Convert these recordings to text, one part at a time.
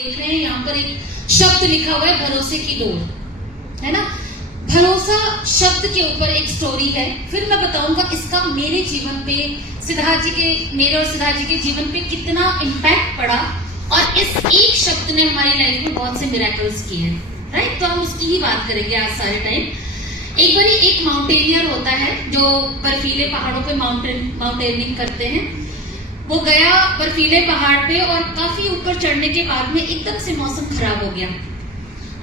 देख रहे हैं यहाँ पर एक शब्द लिखा हुआ है, भरोसे की डोर, है ना। भरोसा शब्द के ऊपर एक स्टोरी है, फिर मैं बताऊंगा इसका मेरे जीवन पे, मेरे और सिद्धार्थ जी के जीवन पे कितना इम्पैक्ट पड़ा, और इस एक शब्द ने हमारी लाइफ में बहुत से मिरेकल्स किए हैं, राइट। तो हम उसकी ही बात करेंगे आज सारे टाइम। एक बारी एक माउंटेनियर होता है जो बर्फीले पहाड़ों पे माउंटेनिंग करते हैं। वो गया बर्फीले पहाड़ पे और काफी ऊपर चढ़ने के बाद में एकदम से मौसम खराब हो गया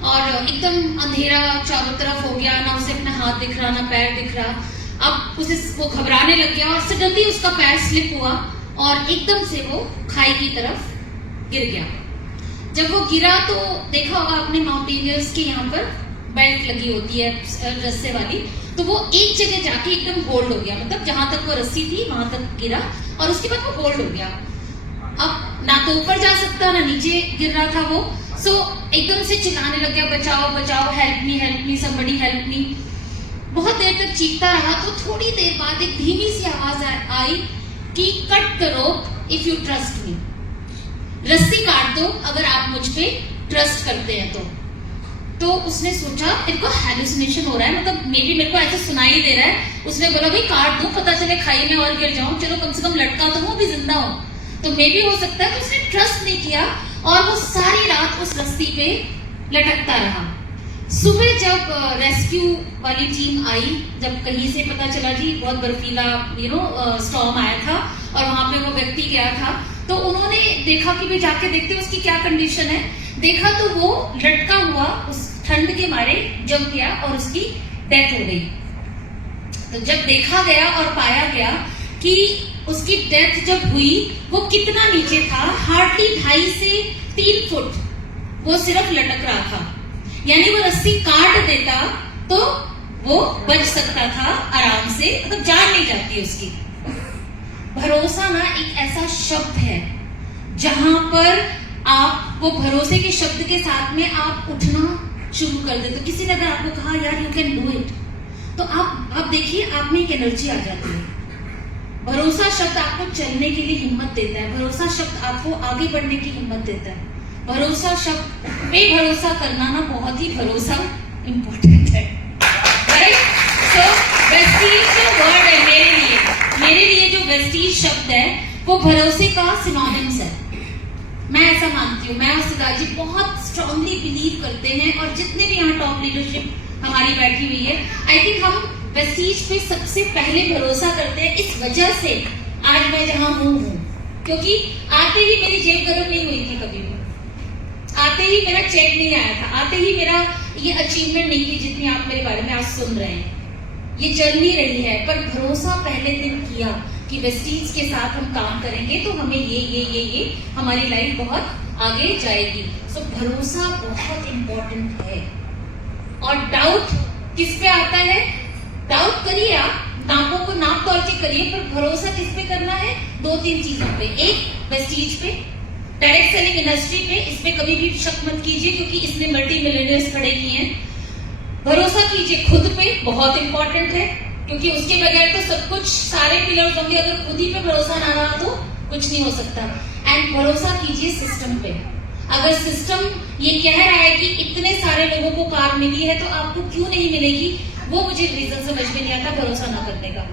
और एकदम अंधेरा चारों तरफ हो गया, ना उसे अपना हाथ दिख रहा ना पैर दिख रहा। अब वो घबराने लग गया और सडनली उसका पैर स्लिप हुआ और एकदम से वो खाई की तरफ गिर गया। जब वो गिरा तो देखा होगा आपने माउंटेनियर्स के यहाँ पर बेल्ट लगी होती है रस्से वाली, तो वो एक जगह जाके एकदम होल्ड हो गया, मतलब जहां तक वो रस्सी थी वहां तक गिरा और उसके बाद वो होल्ड हो गया। अब ना तो ऊपर जा सकता ना नीचे गिर रहा था वो, सो एकदम से चिल्लाने लग गया, बचाओ बचाओ, help me somebody help me. बहुत देर तक चीखता रहा तो थोड़ी देर बाद एक धीमी सी आवाज आई कि कट करो इफ यू ट्रस्ट मी, रस्सी काट दो अगर आप मुझ पे ट्रस्ट करते हैं तो उसने सोचा इनको हैलुसिनेशन हो रहा है, मतलब मेरे को ऐसा सुनाई दे रहा है। उसने बोला भाई काट दो, पता चले खाई में और गिर जाऊं, चलो कम से कम लटका तो वो भी जिंदा हो, तो मे भी हो सकता है। तो उसने ट्रस्ट नहीं किया और वो सारी रात उस रस्सी पे लटकता रहा। सुबह जब रेस्क्यू वाली टीम आई, जब कहीं से पता चला जी बहुत बर्फीला स्टॉर्म आया था और वहां पे वो व्यक्ति गया था, तो उन्होंने देखा कि भाई जाके देखते उसकी क्या कंडीशन है। देखा तो वो लटका हुआ उस ठंड के मारे जम गया और उसकी डेथ हो गई। तो जब देखा गया और पाया गया कि उसकी डेथ जब हुई वो कितना नीचे था, हार्डली 2.5 से 3 फुट वो सिर्फ लटक रहा था। यानी वो रस्सी काट देता तो वो बच सकता था आराम से, मतलब जान नहीं जाती उसकी। भरोसा ना एक ऐसा शब्द है जहां पर आप वो भरोसे के शब्द के साथ में आप उठना शुरू कर देते। तो किसी ने अगर आपको कहा यार यू कैन डू इट, तो आप देखिए आप में एक एनर्जी आ जाती है। भरोसा शब्द आपको चलने के लिए हिम्मत देता है, भरोसा शब्द आपको आगे बढ़ने की हिम्मत देता है। भरोसा शब्द पे भरोसा करना ना बहुत ही भरोसा इंपॉर्टेंट है, राइट। सो वेस्टीज जो वर्ड है मेरे लिए जो वेस्टीज शब्द है वो भरोसे का सिनोनिम्स है। मैं ऐसा मानती हूँ, मैं और सिद्धार्थ जी बहुत स्ट्रांगली बिलीव करते हैं, और जितने भी यहाँ टॉप लीडरशिप हमारी बैठी हुई है, आई थिंक हम वेस्टीज पे सबसे पहले भरोसा करते हैं। इस वजह से आज मैं जहां हूँ, क्योंकि आते ही मेरी जेब गर्म नहीं हुई थी कभी भी, आते ही मेरा चेक नहीं आया था, आते ही मेरा ये अचीवमेंट नहीं थी जितनी आप मेरे बारे में आज सुन रहे हैं। ये जर्नी रही है, पर भरोसा पहले दिन किया कि वेस्टीज के साथ हम काम करेंगे तो हमें ये हमारी लाइफ बहुत आगे जाएगी। सो भरोसा बहुत इंपॉर्टेंट है। और डाउट किस पे आता है? डाउट करिए, आप नापों को नाप तोल के करिए, पर भरोसा किस पे करना है? 2-3 चीजों पे। एक वेस्टीज पे, डायरेक्ट सेलिंग इंडस्ट्री पे, इस पे कभी भी शक मत कीजिए क्योंकि इसने मल्टी मिलियनियर्स खड़े किए हैं। भरोसा कीजिए खुद पे, बहुत इंपॉर्टेंट है, क्योंकि उसके बगैर तो सब कुछ सारे पिलर्स होंगे, अगर खुद ही पे भरोसा ना रहा तो कुछ नहीं हो सकता। एंड भरोसा कीजिए सिस्टम पे। अगर सिस्टम ये कह रहा है कि इतने सारे लोगों को कार मिली है तो आपको क्यों नहीं मिलेगी, वो मुझे रीजन समझ में नहीं आता भरोसा ना करने का।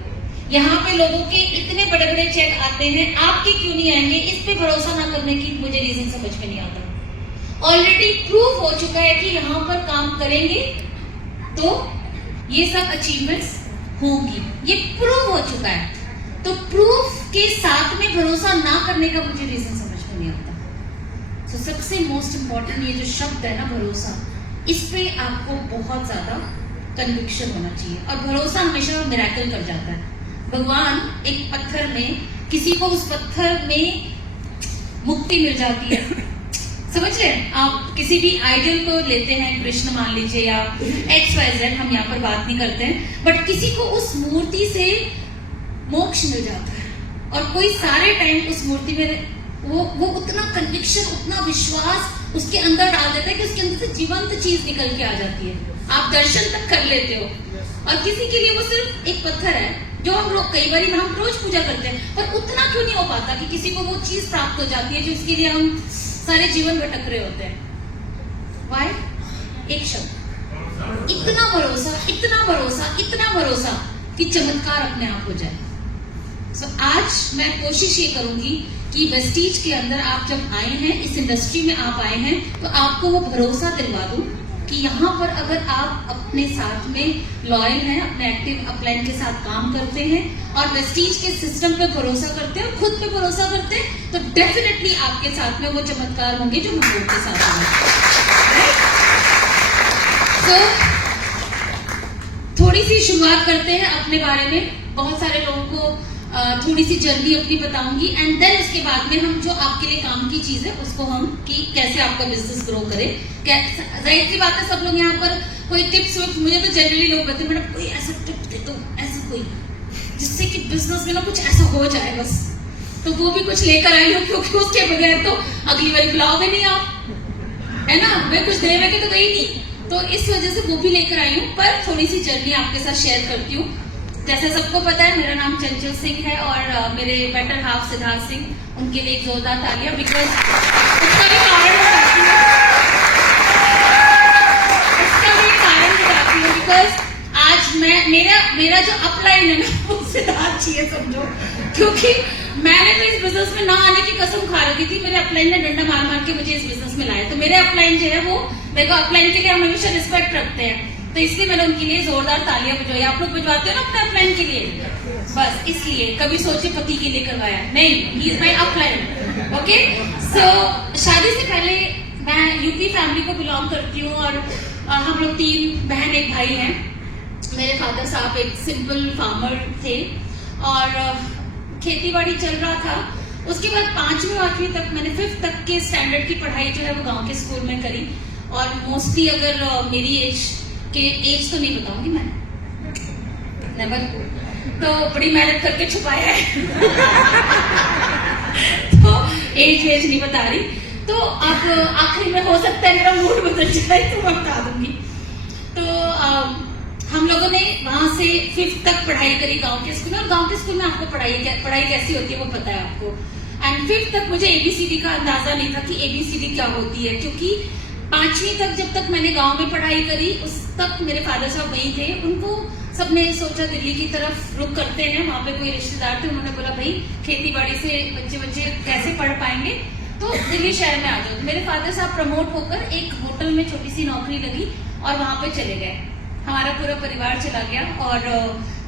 यहाँ पे लोगों के इतने बड़े बड़े चेक आते हैं, आपके क्यों नहीं आएंगे, इस पे भरोसा ना करने की मुझे रीजन समझ में नहीं आता। ऑलरेडी प्रूव हो चुका है कि यहाँ पर काम करेंगे तो ये सब अचीवमेंट्स होंगी, ये प्रूव हो चुका है। तो प्रूफ के साथ में भरोसा ना करने का मुझे रीजन समझ में नहीं आता। तो सबसे मोस्ट इंपॉर्टेंट ये जो शब्द है ना भरोसा, इस पे आपको बहुत ज्यादा कन्विक्शन होना चाहिए। और भरोसा हमेशा मिरेकल कर जाता है। भगवान एक पत्थर में, किसी को उस पत्थर में मुक्ति मिल जाती है, समझ रहे हैं आप। किसी भी आइडल को लेते हैं, कृष्ण मान लीजिए या XYZ, हम यहाँ पर बात नहीं करते हैं, बट किसी को उस मूर्ति से मोक्ष मिल जाता है और कोई सारे टाइम उस मूर्ति में वो उतना कन्विक्शन, उतना विश्वास उसके अंदर डाल देता है कि उसके अंदर से जीवंत चीज निकल के आ जाती है, आप दर्शन तक कर लेते हो। और किसी के लिए वो सिर्फ एक पत्थर है जो हम लोग कई बार हम रोज पूजा करते हैं, पर उतना क्यों नहीं हो पाता कि किसी को वो चीज प्राप्त हो जाती है जो उसके लिए हम सारे जीवन भटक रहे होते हैं। वाई? एक शब्द, इतना भरोसा, इतना भरोसा, इतना भरोसा कि चमत्कार अपने आप हो जाए। So, आज मैं कोशिश ये करूंगी कि वेस्टीज के अंदर आप जब आए हैं, इस इंडस्ट्री में आप आए हैं, तो आपको वो भरोसा दिलवा दूं कि यहाँ पर अगर आप अपने साथ में लॉयल हैं, अपने एक्टिव अपलाइन के साथ काम करते हैं और वेस्टीज के सिस्टम पे भरोसा करते हैं और खुद पे भरोसा करते हैं, तो डेफिनेटली आपके साथ में वो चमत्कार होंगे जो महबूब के साथ होंगे। तो थोड़ी सी शुरुआत करते हैं अपने बारे में। बहुत सारे लोगों को थोड़ी सी जर्नी अपनी बताऊंगी एंड देन उसके बाद में हम जो आपके लिए काम की चीज है उसको हम कि कैसे आपका बिजनेस ग्रो करे। जाहिर सी बात है, सब लोग यहाँ पर कोई टिप्स विप्स, मुझे तो जनरली लोग बताते हैं मैडम कोई ऐसा टिप दे दो, ऐसा कोई जिससे कि बिजनेस में ना कुछ ऐसा हो जाए बस। तो वो भी कुछ लेकर आई हूँ, क्योंकि उसके बगैर तो अगली बार बुलाओगे नहीं आप, है ना। मैं कुछ दे के तो गई नहीं, तो इस वजह से वो भी लेकर आई हूँ। पर थोड़ी सी जर्नी आपके साथ शेयर करती हूँ। जैसे सबको पता है मेरा नाम चंचल सिंह है और मेरे बेटर हाफ सिद्धार्थ सिंह, उनके लिए एक जोरदार तालियां, बिकॉज उसका भी कारण बताती हूँ, बिकॉज आज मेरा जो अपलाइन है ना वो सिद्धार्थ जी है समझो, क्योंकि मैंने तो इस बिजनेस में ना आने की कसम खा रखी थी। मेरे अपलाइन ने डंडा मार मार के मुझे इस बिजनेस में लाया। तो मेरे अपलाइन जो है वो, मेरे को अपलाइन के लिए हम हमेशा रिस्पेक्ट रखते हैं, तो इसलिए मैंने उनके लिए जोरदार तालियां बजवाई। आप लोग बजवाते हो ना अपने अपलाइन के लिए, बस इसलिए। कभी सोचे पति के लिए करवाया नहीं, he is my upline. Okay, so शादी से पहले मैं यूपी फैमिली को बिलोंग करती हूँ और हम लोग 3 बहन 1 भाई हैं। मेरे फादर साहब एक सिंपल फार्मर थे और खेती बाड़ी चल रहा था। उसके बाद 5वीं 8वीं तक मैंने 5th तक के स्टैंडर्ड की पढ़ाई जो है वो गांव के स्कूल में करी। और मोस्टली अगर मेरी एज तो नहीं बताऊंगी मैं, नेवर, तो बड़ी मेहनत करके छुपाया है तो एज नहीं बता रही। तो अब आखिरी में हो सकता है मेरा मूड बदल जाए तो मैं बता दूंगी। तो हम लोगों ने वहां से 5th तक पढ़ाई करी गांव के स्कूल में। और गांव के स्कूल में आपको पढ़ाई कैसी होती है वो पता है आपको। एंड 5th तक मुझे ABCD का अंदाजा नहीं था कि ABCD क्या होती है, क्योंकि 5वीं तक जब तक मैंने गांव में पढ़ाई करी उस तक मेरे फादर साहब वहीं थे। उनको सबने सोचा दिल्ली की तरफ रुक करते हैं, वहां पे कोई रिश्तेदार थे, उन्होंने बोला भाई खेती बाड़ी से बच्चे कैसे पढ़ पाएंगे, तो दिल्ली शहर में आ जाओ। मेरे फादर साहब प्रमोट होकर एक होटल में छोटी सी नौकरी लगी और वहां पे चले गए। हमारा पूरा परिवार चला गया। और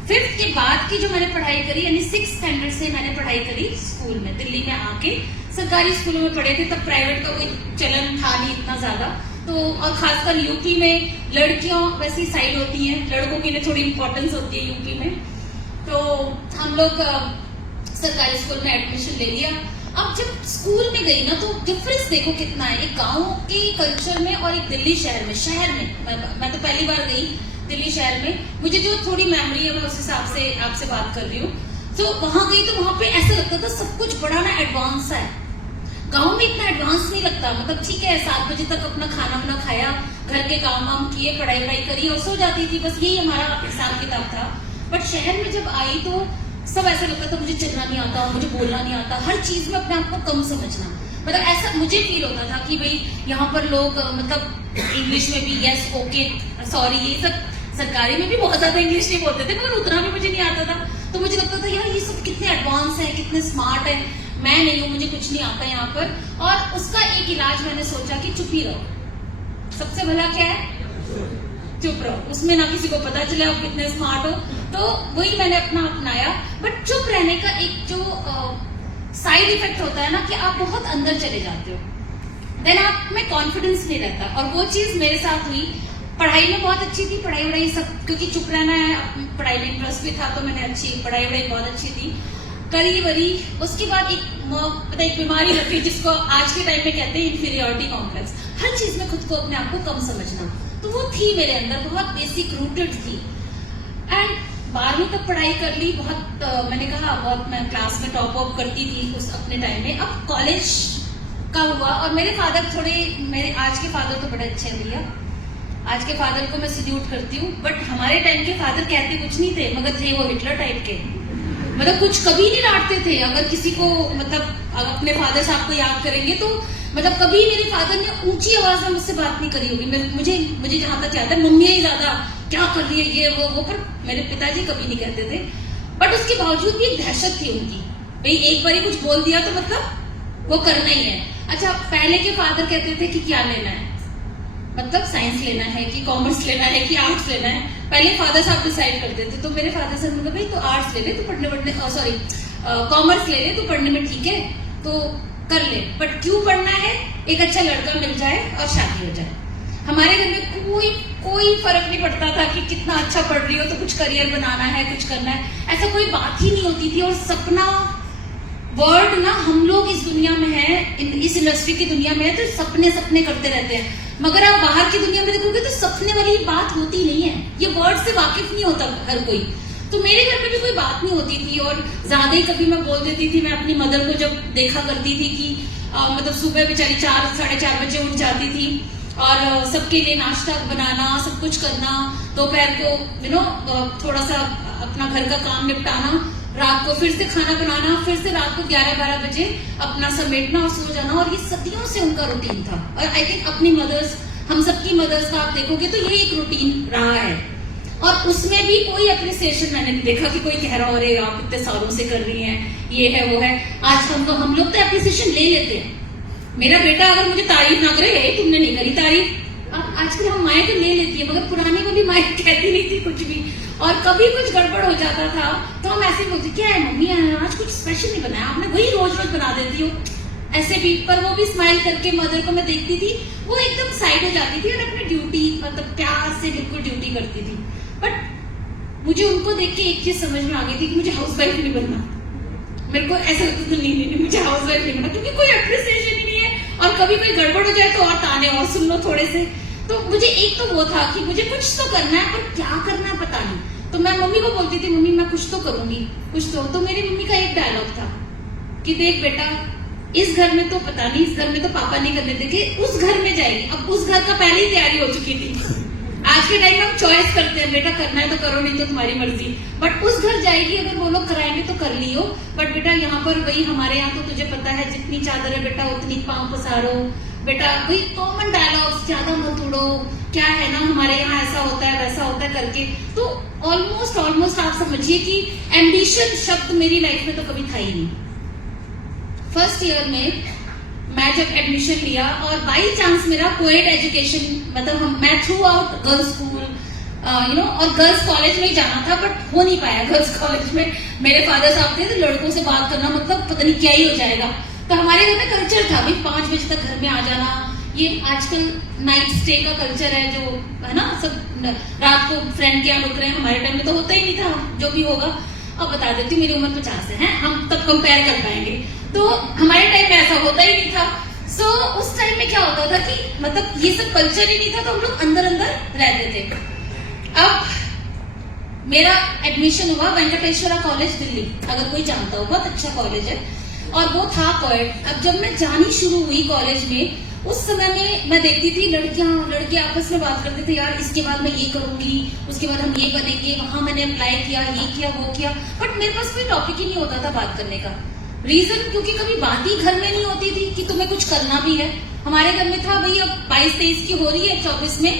5th के बाद की जो मैंने पढ़ाई करी, यानी 6th स्टैंडर्ड से मैंने पढ़ाई करी स्कूल में, दिल्ली में आके। सरकारी स्कूलों में पढ़े थे, तब प्राइवेट का कोई चलन था नहीं इतना ज्यादा। तो और खासकर यूपी में लड़कियों वैसी साइड होती हैं, लड़कों के लिए थोड़ी इंपॉर्टेंस होती है यूपी में। तो हम लोग सरकारी स्कूल में एडमिशन ले लिया। अब जब स्कूल में गई ना तो डिफरेंस देखो कितना है, एक गांव के कल्चर में और एक दिल्ली शहर में। मैं तो पहली बार गई दिल्ली शहर में, मुझे जो थोड़ी मेमोरी है मैं उस हिसाब से आपसे बात कर रही हूँ। तो वहां गई तो वहां पे ऐसा लगता था सब कुछ बड़ा ना एडवांस है। गांव में इतना एडवांस नहीं लगता, मतलब ठीक है 7 बजे तक अपना खाना वाना खाया, घर के काम वाम किए, पढ़ाई वढ़ाई करी और सो जाती थी, बस यही हमारा हिसाब किताब था। बट शहर में जब आई तो सब ऐसा लगता था मुझे चलना नहीं आता, मुझे बोलना नहीं आता, हर चीज में अपने आप को कम समझना। मतलब ऐसा मुझे फील होता था कि भाई यहाँ पर लोग मतलब इंग्लिश में भी यस ओके सॉरी ये सब, सरकारी में भी बहुत ज्यादा इंग्लिश नहीं बोलते थे, मगर उतना भी मुझे नहीं आता था। तो मुझे लगता था यार ये सब कितने एडवांस है, कितने स्मार्ट है, मैं नहीं हूँ, मुझे कुछ नहीं आता यहाँ पर। और उसका एक इलाज मैंने सोचा कि चुप ही रहो, सबसे भला क्या है, चुप रहो, उसमें ना किसी को पता चले आप कितने स्मार्ट हो। तो वही मैंने अपना अपनाया। बट चुप रहने का एक जो साइड इफेक्ट होता है ना कि आप बहुत अंदर चले जाते हो, देन आप में कॉन्फिडेंस नहीं रहता। और वो चीज मेरे साथ हुई। पढ़ाई में बहुत अच्छी थी, पढ़ाई वढ़ाई सब, क्योंकि चुप रहना है, पढ़ाई में इंटरेस्ट भी था, तो मैंने अच्छी पढ़ाई वढ़ाई बहुत अच्छी थी करी वरी। उसके बाद एक बीमारी लगती जिसको आज के टाइम में कहते हैं इंफीरियोरिटी कॉम्प्लेक्स, हर चीज में खुद को अपने आप को कम समझना। तो वो थी मेरे अंदर, बहुत बेसिक रूटेड थी। एंड 12वीं तक पढ़ाई कर ली, बहुत मैंने कहा बहुत मैं क्लास में टॉप अप करती थी उस अपने टाइम में। अब कॉलेज का हुआ और मेरे फादर थोड़े, मेरे आज के फादर तो बड़े अच्छे हैं भैया, आज के फादर को मैं सल्यूट करती हूँ। बट हमारे टाइम के फादर कहते कुछ नहीं थे, मगर थे वो हिटलर टाइप के, मतलब कुछ कभी नहीं डांटते थे। अगर किसी को मतलब अगर अपने फादर साहब को याद करेंगे तो मतलब कभी मेरे फादर ने ऊंची आवाज में मुझसे बात नहीं करी होगी। मुझे जहां तक याद है मम्मी ही ज्यादा क्या कर रही है ये वो, पर मेरे पिताजी कभी नहीं कहते थे। बट उसके बावजूद भी एक दहशत थी उनकी, भाई एक बार कुछ बोल दिया तो मतलब वो करना ही है। अच्छा, पहले के फादर कहते थे कि क्या लेना है, मतलब साइंस लेना है कि कॉमर्स लेना है कि आर्ट्स लेना है, पहले फादर साहब डिसाइड करते थे। तो मेरे फादर साहब ने कहा भाई तो आर्ट्स ले ले, तो पढ़ने सॉरी कॉमर्स ले ले, तो पढ़ने में ठीक है तो कर ले, बट क्यों पढ़ना है, एक अच्छा लड़का मिल जाए और शादी हो जाए। हमारे घर में कोई फर्क नहीं पड़ता था कि कितना अच्छा पढ़ रही हो तो कुछ करियर बनाना है, कुछ करना है, ऐसा कोई बात ही नहीं होती थी। और सपना वर्ड ना, हम लोग इस दुनिया में है, इस इंडस्ट्री की दुनिया में है तो सपने सपने करते रहते हैं, मगर आप बाहर की दुनिया में देखोगे तो सपने वाली बात होती नहीं है, ये वर्ड से वाकिफ नहीं होता हर कोई। तो मेरे घर में भी कोई बात नहीं होती थी और ज्यादा ही कभी मैं बोल देती थी। मैं अपनी मदर को जब देखा करती थी कि मतलब सुबह बेचारी 4 साढ़े 4 बजे उठ जाती थी और सबके लिए नाश्ता बनाना, सब कुछ करना, दोपहर को थोड़ा सा अपना घर का काम निपटाना, रात को फिर से खाना बनाना, फिर से रात को 11-12 बजे अपना समेटना और सो जाना। और ये सदियों से उनका रूटीन था। और आई थिंक अपनी मदर्स, हम सबकी मदर्स का आप देखोगे तो ये एक रूटीन रहा है। और उसमें भी कोई अप्रिसिएशन मैंने नहीं देखा कि कोई कह रहा हो अरे आप इतने सालों से कर रही हैं, ये है वो है। आज हम लोग तो अप्रिसिएशन ले लेते हैं। मेरा बेटा अगर मुझे तारीफ ना करे, तुमने नहीं करी तारीफ, आजकल हम माएँ तो ले लेती है, मगर पुरानी को भी माएँ कहती नहीं थी कुछ भी। और कभी कुछ गड़बड़ हो जाता था तो हम ऐसे बोलते क्या है मम्मी आज कुछ स्पेशल नहीं बनाया आपने, वही रोज रोज बना देती हो, ऐसे भी। पर वो भी स्माइल करके मदर को मैं देखती थी, वो एकदम साइड हो जाती थी और अपनी ड्यूटी मतलब प्यार से बिल्कुल ड्यूटी करती थी। बट मुझे उनको देख के एक चीज समझ में आ गई थी कि मुझे हाउस वाइफ नहीं बनना। मेरे को ऐसा लगता था नहीं मुझे हाउस वाइफ नहीं बनना, क्योंकि कोई अप्रिसिएशन ही नहीं है और कभी कोई गड़बड़ हो जाए तो और ताने और सुन लो थोड़े से। तो मुझे एक तो वो था कि मुझे कुछ तो करना है, पर क्या करना है पता नहीं। तो मैं मम्मी को बोलती थी मम्मी मैं कुछ तो करूंगी, कुछ तो मेरी मम्मी का एक डायलॉग था कि देख बेटा इस घर में तो पता नहीं, इस घर में तो पापा नहीं करने देंगे, उस घर में जाएगी। अब उस घर का पहले ही तैयारी हो चुकी थी। आज के टाइम में हम चॉइस करते हैं, बेटा करना है तो करो, नहीं तो तुम्हारी मर्जी। बट उस घर जाएगी, अगर वो लोग कराएंगे तो कर लियो, बट बेटा यहाँ पर वही हमारे यहाँ तो तुझे पता है जितनी चादर है बेटा उतनी पांव पसारो, बेटा वही कॉमन डायलॉग्स, ज्यादा मत उड़ो, क्या है ना हमारे यहाँ ऐसा होता है वैसा होता है करके। तो ऑलमोस्ट आप समझिए कि एम्बिशन शब्द मेरी लाइफ में तो कभी था ही नहीं। फर्स्ट ईयर में मैं जब एडमिशन लिया और बाई चांस मेरा कोएड एजुकेशन, मतलब मैं थ्रू आउट गर्ल्स स्कूल और गर्ल्स कॉलेज में ही जाना था, बट हो नहीं पाया गर्ल्स कॉलेज में। मेरे फादर साहब थे तो लड़कों से बात करना मतलब पता नहीं क्या ही हो जाएगा। तो हमारे घर में कल्चर था भाई 5 बजे तक घर में आ जाना, ये आजकल नाइट स्टे का कल्चर है जो है ना, सब रात को फ्रेंड के यहाँ रुक रहे हैं, हमारे टाइम में तो होता ही नहीं था। जो भी होगा अब बता देती हूँ, मेरी उम्र 50 है, हम तब कंपेयर कर पाएंगे। तो हमारे टाइम में ऐसा होता ही नहीं था। सो उस टाइम में क्या होता था कि मतलब ये सब कल्चर ही नहीं था, तो हम लोग अंदर रहते थे। अब मेरा एडमिशन हुआ वेंकटेश्वरा कॉलेज दिल्ली, अगर कोई जानता हो, बहुत अच्छा कॉलेज है और वो था कोएड। अब जब मैं जानी शुरू हुई कॉलेज में, उस समय में मैं देखती थी लड़के आपस में बात करते थे, यार इसके बाद मैं ये करूंगी, उसके बाद हम ये बनेंगे, वहां मैंने अप्लाई किया, ये किया वो किया। बट मेरे पास कोई टॉपिक ही नहीं होता था बात करने का। रीजन क्योंकि कभी बात ही घर में नहीं होती थी कि तुम्हें कुछ करना भी है। हमारे घर में था भाई अब 22-23 की हो रही है, 24 में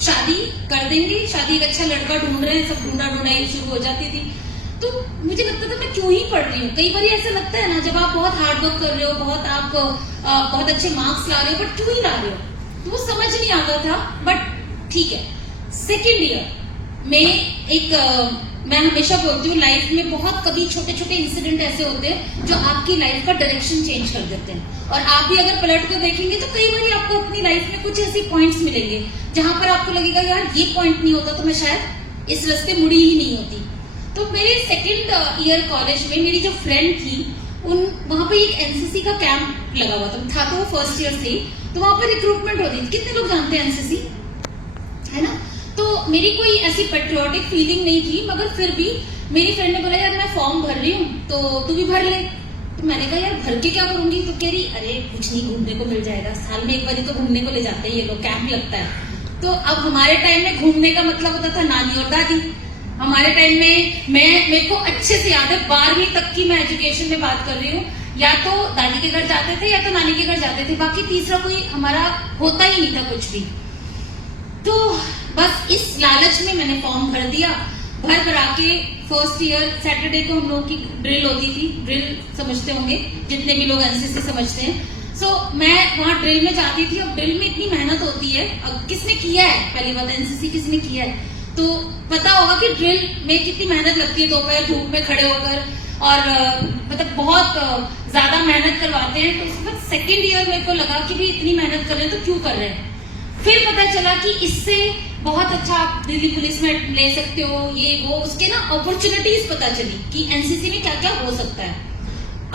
शादी कर देंगे, शादी एक अच्छा लड़का ढूंढ रहे हैं, सब ढूंढाई शुरू हो जाती थी। तो मुझे लगता था मैं क्यों ही पढ़ रही हूँ। कई बार ऐसा लगता है ना, जब आप बहुत हार्ड वर्क कर रहे हो, बहुत अच्छे मार्क्स ला रहे हो, बट क्यों ही ला रहे हो, तो वो समझ नहीं आता था। बट ठीक है, सेकेंड ईयर में मैं हमेशा बोलती हूँ लाइफ में बहुत कभी छोटे छोटे इंसिडेंट ऐसे होते हैं जो आपकी लाइफ का डायरेक्शन चेंज कर देते हैं। और आप भी अगर पलट कर देखेंगे तो कई बार आपको अपनी लाइफ में कुछ ऐसे पॉइंट्स मिलेंगे जहां पर आपको लगेगा यार ये पॉइंट नहीं होता तो मैं शायद इस रास्ते मुड़ी ही नहीं होती। तो मेरे सेकेंड ईयर कॉलेज में मेरी जो फ्रेंड थी, वहां पे एक एनसीसी का कैंप लगा हुआ था, तो वो फर्स्ट ईयर से, तो वहां पर रिक्रूटमेंट हो रही थी। कितने लोग जानते हैं एनसीसी, है ना? तो मेरी कोई ऐसी पेट्रियोटिक फीलिंग नहीं थी, मगर फिर भी मेरी फ्रेंड ने बोला यार मैं फॉर्म भर रही हूँ तो तू भी भर ले। तो मैंने कहा यार भर के क्या करूंगी? तो कह रही अरे कुछ नहीं, घूमने को मिल जाएगा, साल में एक बार तो घूमने को ले जाते हैं ये लोग, कैंप लगता है। तो अब हमारे टाइम में घूमने का मतलब होता था नानी और दादी, हमारे टाइम में मेरे को अच्छे से याद है 12वीं तक की मैं एजुकेशन में बात कर रही हूँ, या तो दादी के घर जाते थे या तो नानी के घर जाते थे, बाकी तीसरा कोई हमारा होता ही नहीं था कुछ भी। तो बस इस लालच में मैंने फॉर्म भर दिया। भर भरा के फर्स्ट ईयर सैटरडे को हम लोगों की ड्रिल होती थी, ड्रिल समझते होंगे जितने भी लोग एनसीसी समझते हैं। सो मैं वहां ड्रिल में जाती थी। अब ड्रिल में इतनी मेहनत होती है, अब किसने किया है, पहली बात एनसीसी किसने किया है तो पता होगा कि ड्रिल में कितनी मेहनत लगती है, दोपहर धूप में खड़े होकर, और मतलब बहुत ज्यादा मेहनत करवाते हैं। तो उसके बाद सेकेंड ईयर मेरे को लगा कि भी इतनी मेहनत कर रहे हैं तो क्यों कर रहे हैं। फिर पता चला कि इससे बहुत अच्छा आप दिल्ली पुलिस में ले सकते हो, ये वो, उसके ना अपॉर्चुनिटीज पता चली कि एनसीसी में क्या क्या हो सकता है,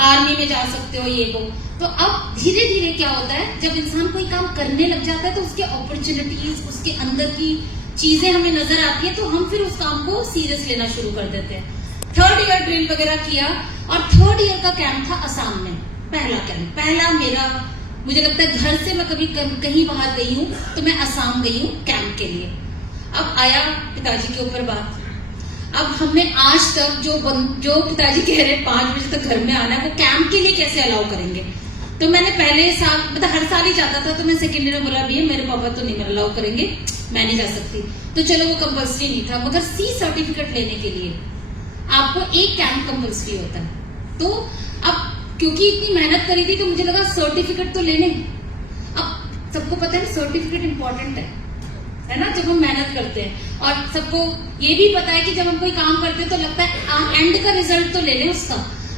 आर्मी में जा सकते हो, ये वो। तो अब धीरे धीरे क्या होता है, जब इंसान कोई काम करने लग जाता है तो उसके अपॉर्चुनिटीज, उसके अंदर की चीजें हमें नजर आती है, तो हम फिर उस काम को सीरियस लेना शुरू कर देते हैं। थर्ड ईयर ड्रिल वगैरह किया, और थर्ड ईयर का कैंप था असम में, पहला कैंप, पहला मेरा, मुझे लगता है घर से मैं कभी कहीं बाहर गई हूँ तो मैं असम गई हूँ कैंप के लिए। अब आया पिताजी के ऊपर बात। अब हमने आज तक जो पिताजी कह रहे हैं 5 बजे तक घर में आना है, वो कैंप के लिए कैसे अलाउ करेंगे। तो मैंने पहले साल, मतलब हर साल ही जाता था, तो मैं सेकेंड ईयर में बोला भी मेरे पापा तो नहीं अलाउ करेंगे, मैं नहीं जा सकती। तो चलो वो कंपल्सरी नहीं था, मगर सी सर्टिफिकेट लेने के लिए आपको एक कैंप कंपल्सरी होता है। तो अब क्योंकि इतनी मेहनत करी थी तो मुझे लगा सर्टिफिकेट तो लेने। अब सबको पता है सर्टिफिकेट इंपॉर्टेंट है ना, जब हम मेहनत करते हैं। और सबको ये भी पता है कि जब हम कोई काम करते हैं तो लगता है एंड का रिजल्ट तो ले लें उसका।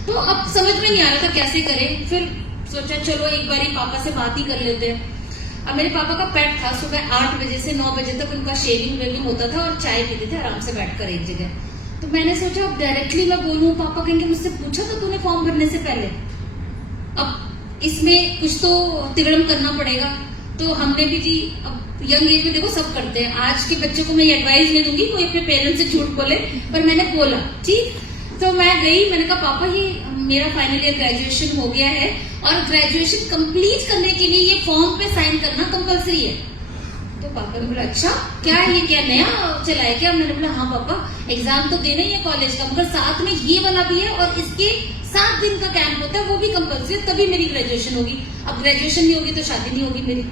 तो अब समझ में नहीं आ रहा था कैसे करें। फिर सोचा चलो एक बार पापा से बात ही कर लेते हैं। अब मेरे पापा का पेट था, सुबह 8 बजे से 9 बजे तक उनका शेविंग वेविंग होता था और चाय पीते थे आराम से बैठकर एक जगह। तो मैंने सोचा अब डायरेक्टली मैं बोलूं, पापा कहेंगे मुझसे पूछा तो तूने फॉर्म भरने से पहले। अब इसमें कुछ तो तिगड़म करना पड़ेगा। तो हमने भी जी, अब यंग एज में देखो सब करते हैं। आज के बच्चों को मैं ये एडवाइस नहीं दूंगी कोई अपने पेरेंट्स से झूठ बोले, पर मैंने बोला ठीक। तो मैं गई, मैंने कहा पापा ये मेरा फाइनल ईयर ग्रेजुएशन हो गया है और ग्रेजुएशन कंप्लीट करने के लिए ये फॉर्म पे साइन करना कंपलसरी है। तो पापा ने बोला अच्छा क्या है, ये क्या नया चला है क्या। मैंने बोला हाँ पापा, एग्जाम तो देना ही है कॉलेज का, मगर साथ में ये वाला भी है और इसके 7 दिन का कैंप होता है, वो भी कंपलसरी है, तभी मेरी ग्रेजुएशन होगी। अब ग्रेजुएशन नहीं होगी तो शादी नहीं होगी मेरी।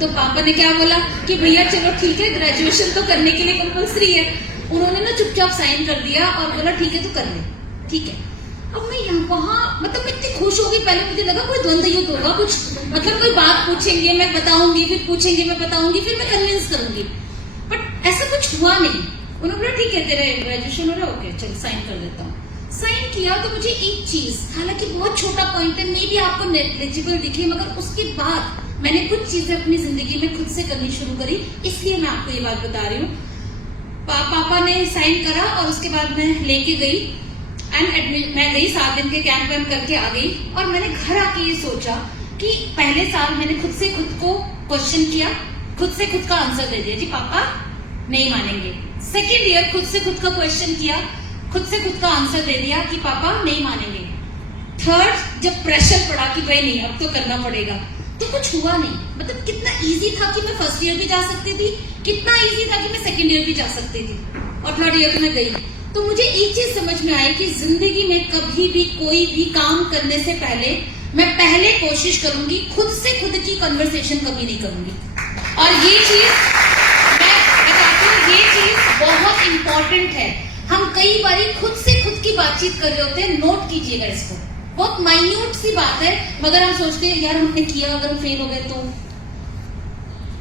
तो पापा ने क्या बोला कि भैया चलो ठीक है, ग्रेजुएशन तो करने के लिए कंपलसरी है। उन्होंने ना चुपचाप साइन कर दिया और बोला ठीक है तो कर ले, ठीक है। अब मैं यहाँ वहां मतलब मैं इतनी खुश हो गई, पहले मुझे लगा कोई द्वंद्व युद्ध होगा कुछ, मतलब कोई बात पूछेंगे मैं बताऊंगी, फिर पूछेंगे मैं बताऊंगी, फिर मैं कन्विंस करूंगी, बट ऐसा कुछ हुआ नहीं। उन्होंने बोला ठीक है तेरे ग्रेजुएशन हो रहा है, ओके चल साइन कर देता हूँ। साइन किया तो मुझे एक चीज, हालांकि बहुत छोटा पॉइंट है, मे बी आपको नेग्लिजिबल दिखे, मगर उसके बाद मैंने कुछ चीजें अपनी जिंदगी में खुद से करनी शुरू करी, इसलिए मैं आपको ये बात बता रही हूँ। पापा ने साइन करा और उसके बाद मैं लेके गई एंड मैं गई 7 दिन के कैंप वैम्प करके आ गई। और मैंने घर आके ये सोचा कि पहले साल मैंने खुद से खुद को क्वेश्चन किया, खुद से खुद का आंसर दे दिया, जी पापा नहीं मानेंगे। सेकेंड ईयर खुद से खुद का क्वेश्चन किया, खुद से खुद का आंसर दे दिया कि पापा नहीं मानेंगे। थर्ड जब प्रेशर पड़ा कि भाई नहीं अब तो करना पड़ेगा, तो कुछ हुआ नहीं। मतलब कितना इजी था कि मैं फर्स्ट ईयर भी जा सकती थी, कितना इजी था कि मैं सेकेंड ईयर भी जा सकती थी, और थर्ड ईयर में गई। तो मुझे एक चीज समझ में आई कि जिंदगी में कभी भी कोई भी काम करने से पहले मैं पहले कोशिश करूंगी, खुद से खुद की कन्वर्सेशन कभी नहीं करूंगी। और ये चीज मैं बताती हूँ, ये चीज बहुत इंपॉर्टेंट है। हम कई बारी खुद से खुद की बातचीत कर रहे होते हैं, नोट कीजिएगा इसको, बहुत माइन्यूट सी बात है, मगर हम सोचते हैं यार हमने किया, अगर हम फेल हो गए तो,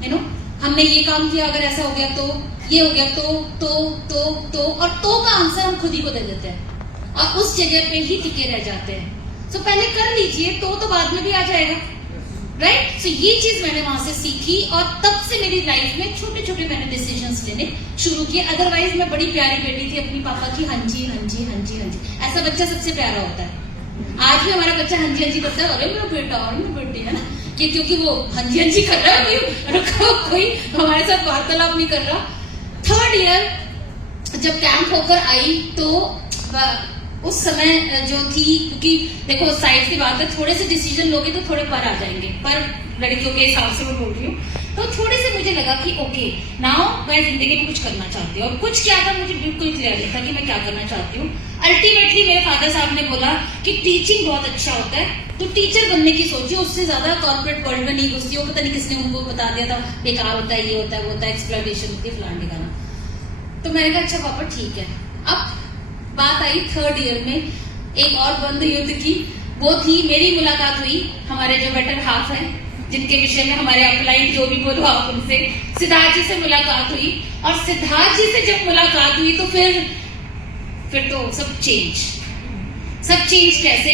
यू नो, हमने ये काम किया अगर ऐसा हो गया तो, ये हो गया तो और तो का आंसर हम खुद ही को दे देते हैं और उस जगह पे ही टिके रह जाते हैं। सो पहले कर लीजिए तो बाद में भी आ जाएगा, राइट। सो ये चीज मैंने वहां से सीखी और तब से मेरी लाइफ में छोटे छोटे मैंने डिसीजंस लेने शुरू किए। अदरवाइज मैं बड़ी प्यारी बेटी थी अपनी पापा की, हाँ जी हाँ जी हाँ जी हाँ जी, ऐसा बच्चा सबसे प्यारा होता है। आज भी हमारा बच्चा हाँ जी करता है, अरे मेरा बेटा और मेरी बेटी है ना, कि क्योंकि वो हाँ जी कर रहा है, कोई हमारे साथ वार्तालाप नहीं कर रहा। थर्ड ईयर जब कैंप होकर आई तो उस समय जो थी, क्योंकि देखो साइड की बात है, थोड़े से डिसीजन लोगे तो थोड़े पर आ जाएंगे, पर लड़कियों के हिसाब से मैं बोल रही हूँ, तो थोड़े से मुझे लगा कि ओके नाउ मैं जिंदगी में कुछ करना चाहती हूँ, और कुछ क्या था मुझे बिल्कुल क्लियर नहीं था कि मैं क्या करना चाहती हूँ। अल्टीमेटली मेरे फादर साहब ने बोला कि टीचिंग बहुत अच्छा होता है, तो टीचर बनने की सोची, उससे ज्यादा कॉर्पोरेट वर्ल्ड में नहीं घुसती। वो पता नहीं किसने उनको बता दिया था बेकार होता है, ये होता है, वो होता है, एक्सप्लॉयटेशन होती है, फलान ठिकाना। तो मैंने कहा अच्छा पापा ठीक है। अब बात आई 3rd ईयर में एक और बंद युद्ध की। वो थी मेरी मुलाकात हुई हमारे जो बेटर हाफ है, जिनके विषय में हमारे अपलाइन जो भी बोलो आप उनसे, सिद्धार्थ जी से मुलाकात हुई। और सिद्धार्थ जी से जब मुलाकात हुई तो फिर तो सब चेंज कैसे?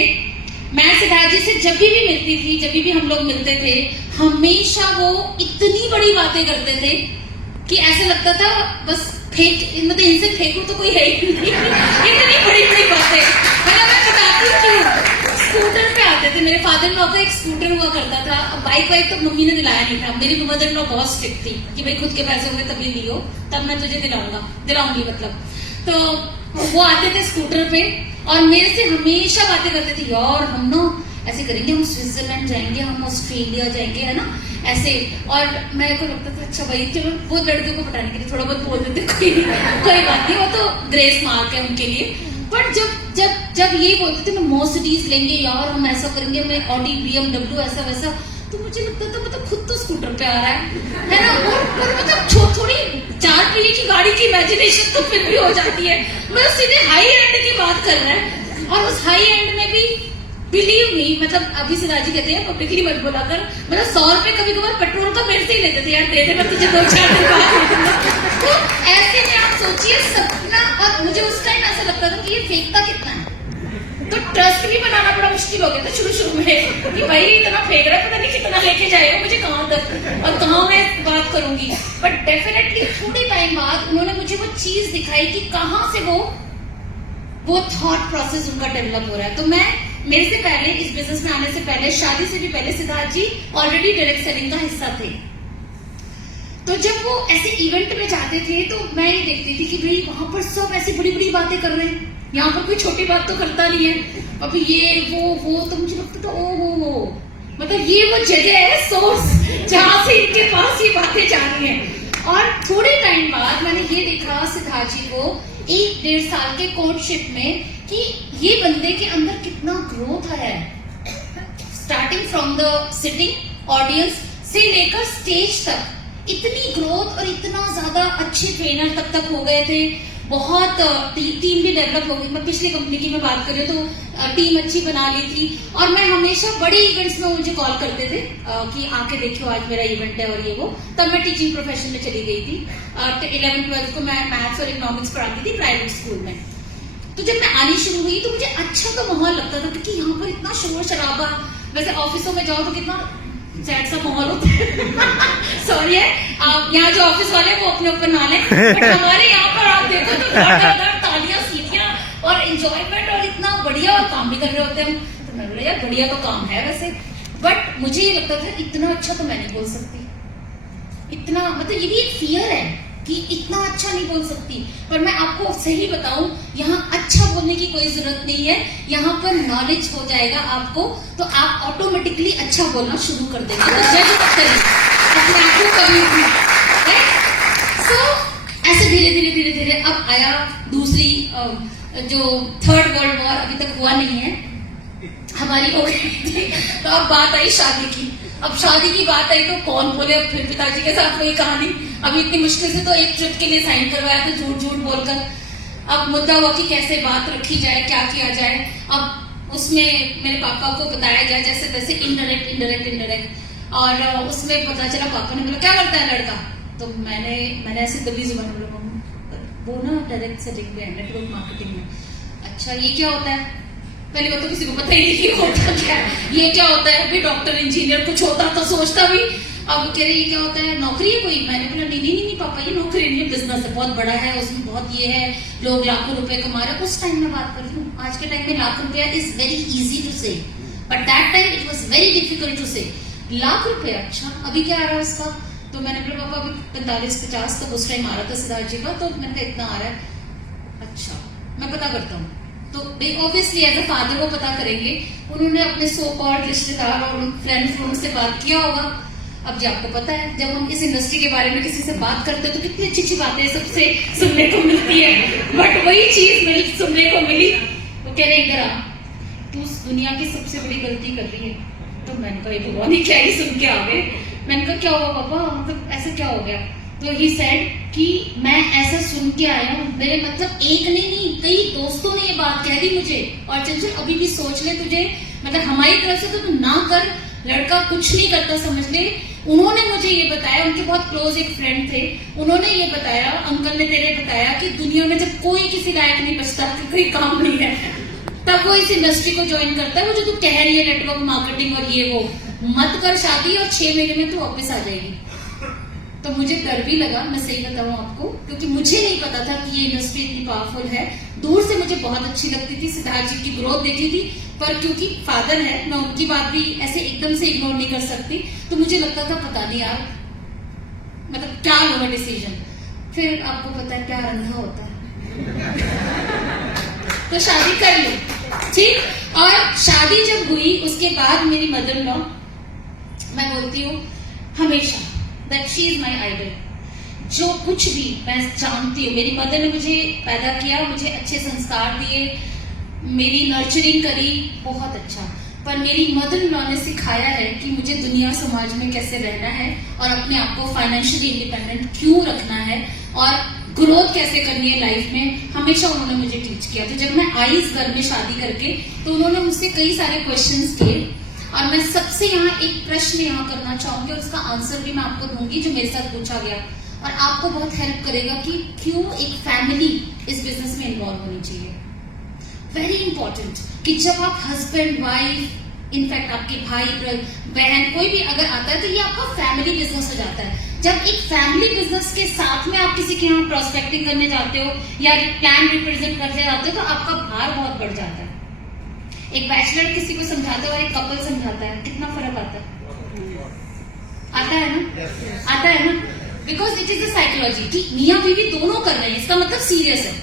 मैं सिद्धार्थ जी से जब भी मिलती थी, जब भी हम लोग मिलते थे, हमेशा वो इतनी बड़ी बातें करते थे कि ऐसा लगता था बस मतलब इनसे फेंकू तो कोई है ही नहीं। इतनी बड़ी बड़ी बातें। मैं बताती हूँ, स्कूटर पे आते थे। मेरे फादर लॉ का एक स्कूटर हुआ करता था। अब बाइक तो मम्मी ने दिलाया नहीं था। मेरी मदर लॉ बहुत स्ट्रिक्ट थी कि भाई खुद के पैसे होंगे तभी लियो, तब मैं तुझे दिलाऊंगी मतलब। तो वो आते थे स्कूटर पे और मेरे से हमेशा बातें करते थे, यार हम ना ऐसे करेंगे, हम स्विट्जरलैंड जाएंगे, हम ऑस्ट्रेलिया जाएंगे, है ना ऐसे। और मेरे को लगता था अच्छा भाई चलो, वो लड़कियों को पटाने के लिए थोड़ा बहुत बोल देते, कोई बात नहीं, वो तो ग्रेस मार्क है उनके लिए। पर जब ये बोलते थे मैं मर्सिडीज लेंगे यार, हम ऐसा करेंगे, मैं ऑडी BMW ऐसा वैसा, तो मुझे लगता था मतलब खुद तो स्कूटर पे आ रहा है ना। और मतलब थोड़ी 4 पहिए की गाड़ी की इमेजिनेशन तो फिर भी हो जाती है। मतलब सीधे हाई एंड की बात कर रहा है, और उस हाई एंड में भी बिलीव मी, मतलब अभी सिद्धार्थ जी कहते हैं पब्लिकली मत बोला कर, मतलब 100 रुपए कभी कभार पेट्रोल का मेरे से ही लेते थे, यार दे दे मैं तुझे 2-4 दिन बाद। तो ऐसे में आप सोचिए सपना। और मुझे उस टाइम ऐसा लगता था कि ये फेंकता कितना है, तो ट्रस्ट भी बनाना बड़ा मुश्किल हो गया था शुरू में कि भाई इतना फेंक रहा है, पता नहीं कितना लेके जाएगा, मुझे कहाँ तक और कहाँ मैं बात करूंगी। बट डेफिनेटली थोड़े टाइम बाद उन्होंने मुझे वो चीज दिखाई कि कहाँ से वो थॉट प्रोसेस उनका डेवलप हो रहा है। तो मेरे से पहले, इस बिजनेस में आने से पहले, शादी से भी पहले सिद्धार्थ जी ऑलरेडी डायरेक्ट सेलिंग का हिस्सा थे। तो जब वो ऐसे इवेंट में जाते थे तो मैं ये देखती थी कि भाई वहां पर सब ऐसी बड़ी बड़ी बातें कर रहे हैं, यहाँ पर कोई छोटी बात तो करता नहीं है। अभी ये वो तो मुझे लगता था ओ मतलब ये वो जगह है, सोर्स जहां से इनके पास ये बातें जा रही हैं। और थोड़े टाइम बाद मैंने ये देखा सिद्धार्थ जी को 1-1.5 साल के कोर्टशिप में कि ये बंदे के अंदर कितना ग्रोथ आया है। Starting from the sitting audience से लेकर स्टेज तक इतनी ग्रोथ, और इतना ज्यादा अच्छे ट्रेनर तक हो गए थे। बहुत टीम भी डेवलप हो गई। मैं पिछली कंपनी की मैं बात कर रही हूँ तो टीम अच्छी बना ली थी। और मैं हमेशा बड़े इवेंट्स में मुझे कॉल करते थे कि आके देखियो आज मेरा इवेंट है और ये वो। तब मैं टीचिंग प्रोफेशन में चली गई थी। 11th-12th को मैं मैथ्स और इकोनॉमिक्स पढ़ाती थी प्राइवेट स्कूल में। तो जब मैं आनी शुरू हुई तो मुझे अच्छा तो माहौल लगता था, क्योंकि यहाँ पर इतना शोर शराबा। वैसे ऑफिसों में जाओ तो कितना सैड सा माहौल होता है। सॉरी है, यहाँ जो ऑफिस वाले वो अपने ऊपर ना लें, बट हमारे यहाँ पर आप देखो तो तालियां, सीटियां और एंजॉयमेंट, और इतना बढ़िया और काम भी कर रहे होते हैं हम। तो मैं बोला यार बढ़िया तो काम है वैसे, बट मुझे ये लगता था इतना अच्छा तो मैं नहीं बोल सकती। इतना मतलब ये भी एक फियर है कि इतना अच्छा नहीं बोल सकती। पर मैं आपको सही बताऊं, यहाँ अच्छा बोलने की कोई जरूरत नहीं है। यहाँ पर नॉलेज हो जाएगा आपको, तो आप ऑटोमेटिकली अच्छा बोलना शुरू कर देंगे। तो जज मत करिए अपने आप को कभी भी। सो ऐसे धीरे धीरे अब आया दूसरी जो 3rd वर्ल्ड वॉर, अभी तक हुआ नहीं है, हमारी हो गई थी। तो अब बात आई शादी की। अब शादी की बात आई तो कौन बोले, अब फिर पिताजी के साथ वही कहानी। अभी इतनी मुश्किल से तो एक ट्रिप के लिए साइन करवाया था झूठ बोलकर। अब मुद्दा हुआ कि कैसे बात रखी जाए, क्या किया जाए। अब उसमें मेरे पापा को बताया गया जैसे तैसे, इनडायरेक्ट। और उसमें पता चला, पापा ने बोला क्या करता है लड़का, तो मैंने ऐसे दबी जुबान बोला वो ना डायरेक्ट सेलिंग में है, नेटवर्क मार्केटिंग में। अच्छा ये क्या होता है? पहले बात तो किसी को पता ही नहीं कि होता क्या है, ये क्या होता है। अभी डॉक्टर इंजीनियर कुछ होता तो सोचता भी। अब कह रहे ये क्या होता है, नौकरी है कोई? मैंने बोला नहीं पापा, ये नौकरी नहीं है, बिजनेस है, बहुत बड़ा है, उसमें बहुत ये है, लोग लाखों रुपए कमा रहे हैं। उस टाइम में बात कर रही हूँ, आज के टाइम में लाख रुपया is very easy to say, but that time it was very difficult to say. Lakh रुपए, अच्छा अभी क्या आ रहा है उसका? तो मैंने बोला पापा अभी 45-50 तक उस टाइम आ रहा था सिद्धार्थ जी का, तो मैंने कहा इतना आ रहा है। अच्छा मैं पता करता हूँ। तो ऑब्वियसली एज अ फादर वो पता करेंगे। उन्होंने अपने सो कॉल्ड रिश्तेदार और फ्रेंड्स से बात किया होगा। अब जी आपको पता है जब हम इस इंडस्ट्री के बारे में किसी से बात करते हैं तो कितनी अच्छी अच्छी बातें सबसे सुनने को मिलती है, बट वही चीज सुनने को मिली, वो कह रहे इधर आ, तू दुनिया की सबसे बड़ी गलती कर रही है। तो मैंने कहा भगवान ही क्या ही सुन के आ गए। मैंने कहा क्या हुआ पापा, मतलब ऐसा क्या हो गया? तो ही सेड कि मैं ऐसा सुन के आया हूँ, मेरे मतलब एक नहीं कई दोस्तों ने ये बात कह दी मुझे, और चंचल अभी भी सोच ले तुझे, मतलब हमारी तरफ से तो तू ना कर, लड़का कुछ नहीं करता समझ ले। उन्होंने मुझे ये बताया, उनके बहुत क्लोज एक फ्रेंड थे, उन्होंने ये बताया, अंकल ने तेरे बताया कि दुनिया में जब कोई किसी लायक नहीं बचता तो कोई काम नहीं है, तब वो इस इंडस्ट्री को ज्वाइन करता है। वो जो तू कह रही है नेटवर्क मार्केटिंग और ये वो, मत कर शादी और 6 महीने में तू वापस आ जाएगी। तो मुझे डर भी लगा, मैं सही बताऊं आपको, क्योंकि मुझे नहीं पता था कि ये इंडस्ट्री इतनी पावरफुल है। दूर से मुझे बहुत अच्छी लगती थी, सिद्धार्थ जी की ग्रोथ देखी थी, पर क्योंकि फादर है मैं उनकी बात भी ऐसे एकदम से इग्नोर नहीं कर सकती, तो मुझे लगता था पता नहीं यार मतलब क्या होगा डिसीजन। फिर आपको पता है प्यार अंधा होता है तो शादी कर ली, ठीक। और शादी जब हुई उसके बाद मेरी मदर इन लॉ, मैं बोलती हूँ हमेशा that she is my idol. जो कुछ भी मैं जानती हूँ, मेरी मदर ने मुझे पैदा किया, मुझे अच्छे संस्कार दिए, मेरी नर्चरिंग करी, बहुत अच्छा, पर मेरी मदर इन लॉ ने सिखाया है कि मुझे दुनिया समाज में कैसे रहना है और अपने आप को फाइनेंशियली इंडिपेंडेंट क्यों रखना है और ग्रोथ कैसे करनी है लाइफ में, हमेशा उन्होंने मुझे टीच किया। तो जब मैं आई इस घर में शादी करके तो उन्होंने मुझसे कई सारे क्वेश्चंस किए, और मैं सबसे यहाँ एक प्रश्न यहाँ करना चाहूंगी और उसका आंसर भी मैं आपको दूंगी जो मेरे साथ पूछा गया, और आपको बहुत हेल्प करेगा कि क्यों एक फैमिली इस बिजनेस में इन्वॉल्व होनी चाहिए। वेरी इंपॉर्टेंट कि जब आप हस्बैंड वाइफ, इनफैक्ट आपके भाई बहन कोई भी अगर आता है तो ये आपका फैमिली बिजनेस हो जाता है। जब एक फैमिली बिजनेस के साथ में आप किसी के यहाँ प्रोस्पेक्टिंग करने जाते हो या प्लान रिप्रेजेंट करने जाते हो तो आपका भार बहुत बढ़ जाता है। एक बैचलर किसी को समझाता है और एक कपल समझाता है, कितना फर्क आता है ना, आता है ना, because it is a psychology कि मियाँ बीवी दोनों कर रहे हैं, इसका मतलब सीरियस है,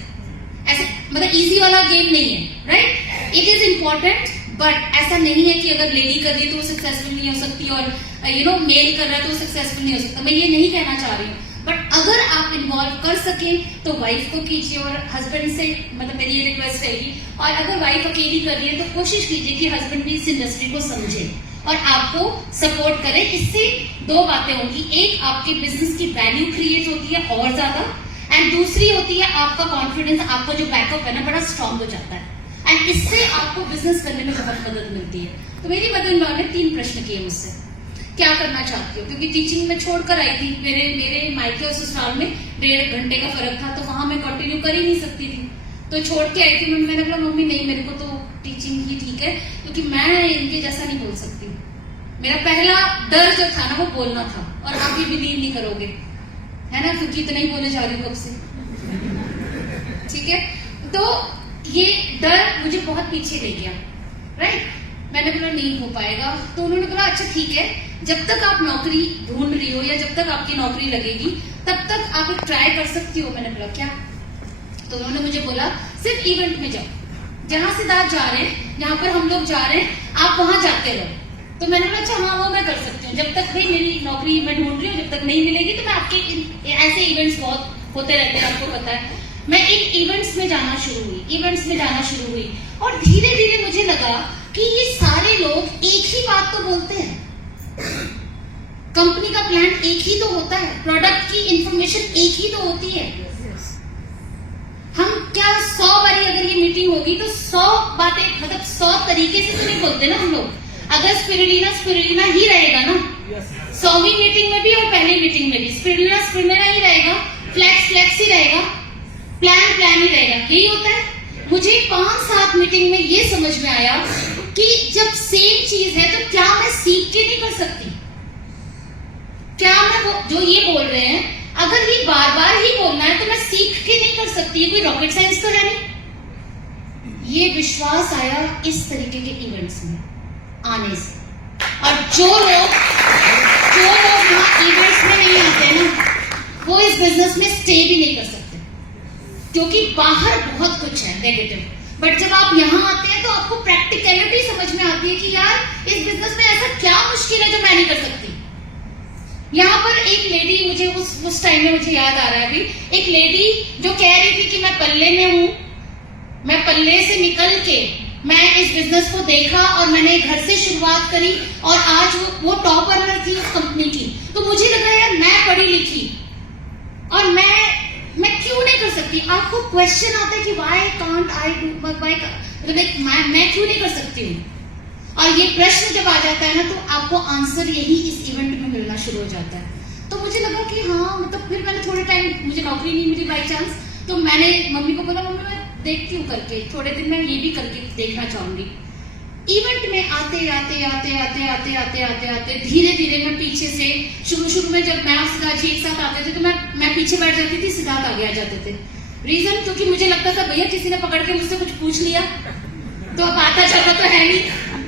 ऐसे मतलब इजी वाला गेम नहीं है, right. It is important, but ऐसा नहीं है कि अगर लेडी कर रही है तो वो सक्सेसफुल नहीं हो सकती और मेल कर रहा है तो वो सक्सेसफुल नहीं हो सकता। मैं ये नहीं कहना चाह रही हूँ, बट अगर आप इन्वॉल्व कर सके तो वाइफ को कीजिए और हस्बैंड से, मतलब मेरी ये रिक्वेस्ट रहेगी, और अगर वाइफ अकेली कर रही है तो कोशिश कीजिए कि हस्बैंड भी इस इंडस्ट्री को समझे और आपको सपोर्ट करे। इससे 2 बातें होंगी, एक आपके बिजनेस की वैल्यू क्रिएट होती है और ज्यादा, एंड दूसरी होती है आपका कॉन्फिडेंस, आपका जो बैकअप है ना बड़ा स्ट्रांग हो जाता है, एंड इससे आपको बिजनेस करने में बहुत मदद मिलती है। तो मेरी मदर इन लॉ ने 3 प्रश्न किए मुझसे, क्या करना चाहती हो, क्योंकि टीचिंग में छोड़कर आई थी, मेरे मायके और ससुराल में 1.5 घंटे का फर्क था, तो वहां मैं कंटिन्यू कर ही नहीं सकती थी, तो छोड़ के आई थी। मैंने कहा मम्मी नहीं, मेरे को तो टीचिंग ही ठीक है, क्योंकि मैं इनके जैसा नहीं बोल सकती। मेरा पहला डर जो था ना वो बोलना था, और आप भी बिलीव नहीं करोगे, है ना, क्योंकि इतना ही बोले जा रही हूँ कब से, ठीक है। तो ये डर मुझे बहुत पीछे ले गया, राइट। मैंने बोला नहीं हो पाएगा, तो उन्होंने बोला अच्छा ठीक है, जब तक आप नौकरी ढूंढ रही हो या जब तक आपकी नौकरी लगेगी तब तक आप एक ट्राई कर सकती हो। मैंने बोला क्या? तो उन्होंने मुझे बोला सिर्फ इवेंट में जाओ, जहां सिद्धार्थ जा रहे हैं, जहां पर हम लोग जा रहे हैं, आप वहां जाते रहो। तो मैंने बोला अच्छा हाँ वो मैं कर सकती हूँ, जब तक भाई मेरी नौकरी मैं ढूंढ रही हूँ, जब तक नहीं मिलेगी तो मैं आपके ऐसे इवेंट्स बहुत होते रहते हैं, आपको पता है। मैं इन इवेंट्स में जाना शुरू हुई और धीरे धीरे मुझे लगा कि ये सारे लोग एक ही बात तो बोलते हैं, कंपनी का प्लान एक ही तो होता है, प्रोडक्ट की इंफॉर्मेशन एक ही तो होती है। हम क्या 100 बारी अगर ये मीटिंग होगी तो 100 बातें, मतलब 100 तरीके से तो नहीं बोलते ना हम लोग। अगर स्पिरुलिना ही रहेगा ना, 100वीं मीटिंग में भी और पहली मीटिंग में भी स्पिरुलिना ही रहेगा, फ्लेक्स ही रहेगा, प्लान ही रहेगा, यही होता है। मुझे 5-7 मीटिंग में ये समझ में आया कि जब सेम चीज है तो क्या मैं सीख के नहीं कर सकती? क्या मैं जो ये बोल रहे हैं अगर ये बार बार ही बोलना है तो मैं सीख के नहीं कर सकती? ये कोई रॉकेट साइंस तो है नहीं। ये विश्वास आया इस तरीके के इवेंट्स में आने से, और जो लोग यहाँ इवेंट्स में नहीं आते हैं ना वो इस बिजनेस में स्टे भी नहीं कर सकते, क्योंकि बाहर बहुत कुछ है नेगेटिव, बट जब आप यहाँ आते हैं तो आपको प्रैक्टिकलिटी समझ में आती है कि यार इस बिजनेस में ऐसा क्या मुश्किल है जो मैं नहीं कर सकती। यहाँ पर एक लेडी, मुझे उस टाइम में मुझे याद आ रहा है अभी, एक लेडी जो कह रही थी कि मैं पल्ले में हूं, मैं पल्ले से निकल के मैं इस बिजनेस को देखा और मैंने घर से शुरुआत करी और आज वो टॉप अर्नर थी उस कंपनी की। तो मुझे लगा यार मैं पढ़ी लिखी और मैं क्यों नहीं कर सकती। आपको क्वेश्चन आता है कि व्हाई कांट आई डू, मैं क्यों नहीं कर सकती हूँ, और ये प्रश्न जब आ जाता है ना तो आपको आंसर यही इस इवेंट में मिलना शुरू हो जाता है। तो मुझे लगा कि हाँ, मतलब फिर मैंने थोड़े टाइम, मुझे नौकरी नहीं मिली बाई चांस, तो मैंने मम्मी को बोला मम्मी मैं देखती हूँ करके, थोड़े दिन मैं ये भी करके देखना चाहूंगी। इवेंट में आते आते आते आते आते आते आते आते धीरे धीरे मैं पीछे से, शुरू में जब मैं और सिद्धार्थ जी एक साथ आते थे तो मैं पीछे बैठ जाती थी, सिद्धार्थ आगे आ जाते थे। रीजन क्योंकि मुझे लगता था भैया किसी ने पकड़ के मुझसे कुछ पूछ लिया तो अब आता जाता तो है नहीं,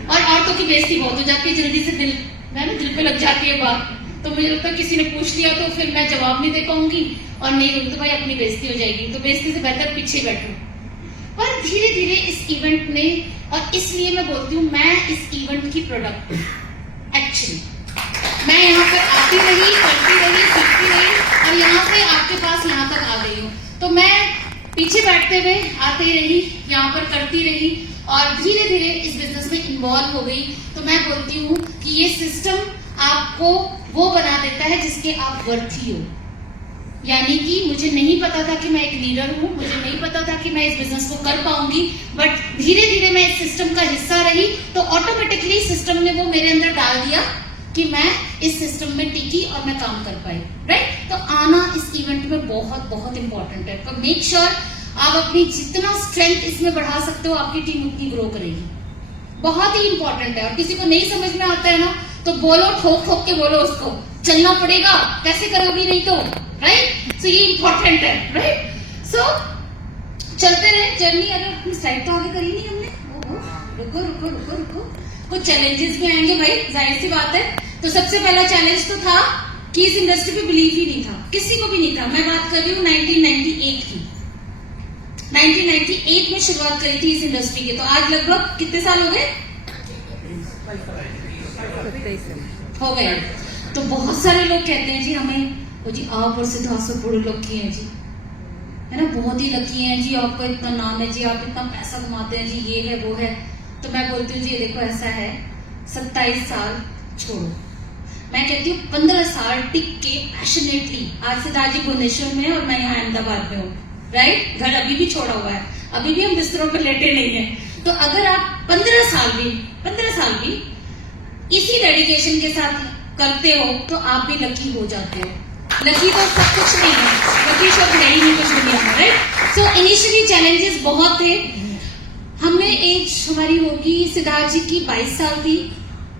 और औरतों की बेइज्जती बहुत हो जाती है, जल्दी से दिल पे लग जाती है बात। तो मुझे लगता है किसी ने पूछ लिया तो फिर मैं जवाब नहीं दे पाऊंगी, और नहीं तो भाई अपनी बेइज्जती हो जाएगी, तो बेइज्जती से बेहतर पीछे बैठूं। पर धीरे धीरे इस इवेंट ने, और इसलिए मैं बोलती हूँ मैं इस इवेंट की प्रोडक्ट एक्चुअली, मैं यहाँ पर आती रही, करती रही, सीखती रही और यहाँ से आपके पास यहाँ तक आ गई हूँ। तो मैं पीछे बैठते हुए आती रही, यहाँ पर करती रही और धीरे धीरे इस बिजनेस में इन्वॉल्व हो गई। तो मैं बोलती हूँ कि ये सिस्टम आपको वो बना देता है जिसके आप वर्थी हो। यानी कि मुझे नहीं पता था कि मैं एक लीडर हूँ, मुझे नहीं पता था कि मैं इस बिजनेस को कर पाऊंगी, बट धीरे धीरे मैं इस सिस्टम का हिस्सा रही तो ऑटोमेटिकली सिस्टम ने वो मेरे अंदर डाल दिया कि मैं इस सिस्टम में टिकी और मैं काम कर पाई, राइट। तो आना इस इवेंट में बहुत बहुत इंपॉर्टेंट है। तो मेक श्योर आप अपनी जितना स्ट्रेंथ इसमें बढ़ा सकते हो, आपकी टीम उतनी ग्रो करेगी। बहुत ही इंपॉर्टेंट है। और किसी को नहीं समझ में आता है ना तो बोलो, ठोक ठोक के बोलो, उसको चलना पड़ेगा, कैसे करोगी नहीं तो, राइट। सो ये इंपॉर्टेंट है, राइट। सो चलते रहे जर्नी। अगर अपनी स्लाइड तो आगे करी नहीं हमने, रुको रुको रुको रुको, कुछ चैलेंजेस भी आएंगे भाई, जाहिर सी बात है। तो सबसे पहला चैलेंज तो था कि इस इंडस्ट्री पे बिलीव ही नहीं था, किसी को भी नहीं था। मैं बात कर रही हूँ 1998 की। 1998 में शुरुआत करी थी इस इंडस्ट्री की, तो आज लगभग कितने साल हो गए? हो गए। तो बहुत सारे लोग कहते हैं जी हमें, वो जी आप और सिद्धार्थ से बड़े लकी हैं जी, है ना, बहुत ही लकी हैं जी, आपका इतना नाम है जी, आप इतना पैसा कमाते हैं जी, ये है वो है। तो मैं बोलती हूँ जी देखो ऐसा है, 27 साल छोड़ो, मैं कहती हूँ 15 साल टिक के पैशनेटली। आज सिद्धार्थ जी भुवनेश्वर में और मैं यहाँ अहमदाबाद में हूँ, राइट। घर अभी भी छोड़ा हुआ है, अभी भी हम बिस्तरों पर लेटे नहीं है। तो अगर आप 15 साल भी इसी डेडिकेशन के साथ करते हो तो आप भी लकी हो जाते हो। लकी तो सब कुछ नहीं है, लकी शब्द है ही नहीं कुछ दुनिया में, राइट। सो इनिशियली चैलेंजेस बहुत थे। हमने एज हमारी होगी, सिद्धार्थ जी की 22 साल थी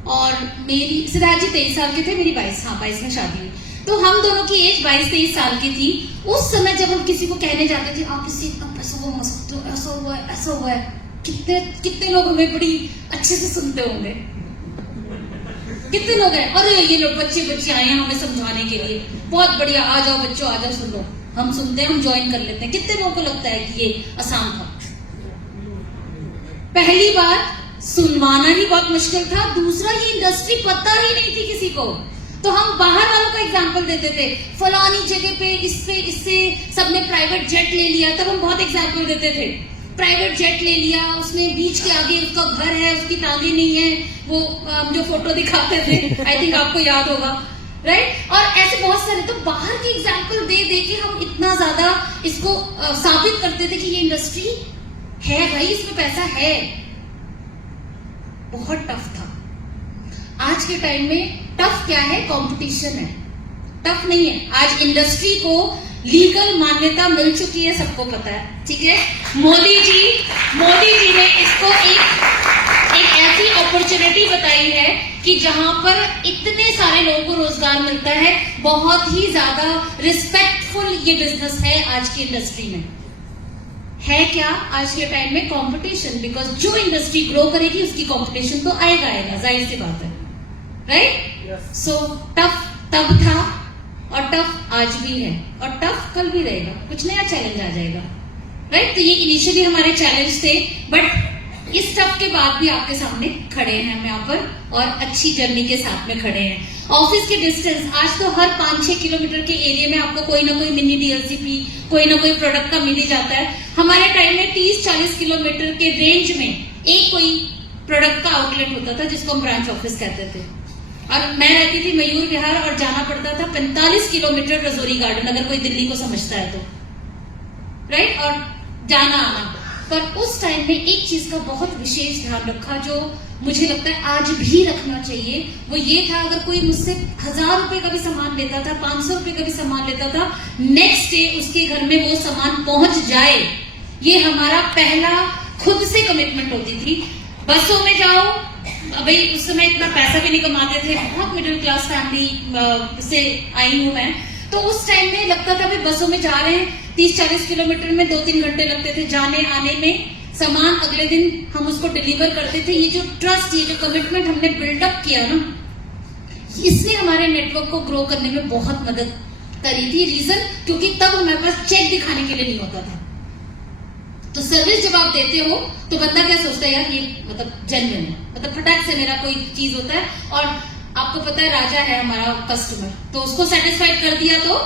और मेरी, सिद्धार्थ जी 23 साल के थे, मेरी 22 में शादी हुई। तो हम दोनों की एज 22-23 साल की थी। उस समय जब हम किसी को कहने जाते थे आप इससे इतना पैसा कमा सकते हो, ऐसा हुआ है ऐसा हुआ है, कितने लोग हमें बड़ी अच्छे से सुनते होंगे, कितने लोग हैं, अरे ये लोग बच्चे आए हैं हमें समझाने के लिए, बहुत बढ़िया, आ जाओ बच्चों आ जाओ सुन लो। हम सुनते हैं, हम ज्वाइन कर लेते हैं। कितने लोगों को लगता है कि ये आसान था? पहली बात सुनवाना ही बहुत मुश्किल था, दूसरा ये इंडस्ट्री पता ही नहीं थी किसी को। तो हम बाहर वालों का एग्जाम्पल देते थे, फलानी जगह पे इससे सबने प्राइवेट जेट ले लिया, तब हम बहुत एग्जाम्पल देते थे। प्राइवेट जेट ले लिया उसने, बीच के आगे उसका घर है, उसकी टांगे नहीं है, वो जो फोटो दिखाते थे, आई थिंक आपको याद होगा, राइट। और ऐसे बहुत सारे, तो बाहर की एग्जाम्पल दे दे के हम इतना ज्यादा इसको साबित करते थे कि ये इंडस्ट्री है भाई, इसमें पैसा है। बहुत टफ था। आज के टाइम में टफ क्या है? कंपटीशन है, टफ नहीं है। आज इंडस्ट्री को लीगल मान्यता मिल चुकी है, सबको पता है, ठीक है। मोदी जी ने इसको एक ऐसी अपॉर्चुनिटी बताई है कि जहां पर इतने सारे लोगों को रोजगार मिलता है। बहुत ही ज्यादा रिस्पेक्टफुल ये बिजनेस है आज की इंडस्ट्री में। है क्या आज के टाइम में? कंपटीशन। बिकॉज जो इंडस्ट्री ग्रो करेगी उसकी कंपटीशन तो आएगा, जाहिर सी बात है, राइट। सो टफ तब था और टफ आज भी है और टफ कल भी रहेगा, कुछ नया चैलेंज आ जाएगा, राइट। तो ये इनिशियली हमारे चैलेंज थे, बट इस टफ के बाद भी आपके सामने खड़े हैं हम यहाँ पर और अच्छी जर्नी के साथ में खड़े हैं। ऑफिस के डिस्टेंस, आज तो हर 5-6 किलोमीटर के एरिया में आपको कोई ना कोई मिनी डीएलसीपी, कोई ना कोई प्रोडक्ट का मिल ही जाता है। हमारे टाइम में 30-40 किलोमीटर के रेंज में एक कोई प्रोडक्ट का आउटलेट होता था जिसको हम ब्रांच ऑफिस कहते थे। और मैं रहती थी मयूर विहार और जाना पड़ता था 45 किलोमीटर रजौरी गार्डन, अगर कोई दिल्ली को समझता है तो, राइट, और जाना आना। पर उस टाइम में एक चीज का बहुत विशेष ध्यान रखा जो मुझे लगता है आज भी रखना चाहिए, वो ये था, अगर कोई मुझसे 1000 रुपए का भी सामान लेता था, 500 रुपए का भी सामान लेता था, नेक्स्ट डे उसके घर में वो सामान पहुंच जाए, ये हमारा पहला खुद से कमिटमेंट होती थी। बसों में जाओ, भाई उस समय इतना पैसा भी नहीं कमाते थे, बहुत मिडिल क्लास फैमिली से आई हूं मैं, तो उस टाइम में लगता था भाई बसों में जा रहे हैं, 30-40 किलोमीटर में 2-3 घंटे लगते थे जाने आने में, सामान अगले दिन हम उसको डिलीवर करते थे। ये जो ट्रस्ट, ये जो कमिटमेंट हमने बिल्डअप किया ना, इसने हमारे नेटवर्क को ग्रो करने में बहुत मदद करी थी। रीजन, क्योंकि तब हमारे पास चेक दिखाने के लिए नहीं होता था। तो सर्विस जब आप देते हो तो बंदा क्या सोचता है, यार ये मतलब जेन्युइन है, मतलब फटाक से मेरा कोई चीज होता है, और आपको पता है राजा है हमारा कस्टमर, तो उसको सेटिस्फाइड कर दिया तो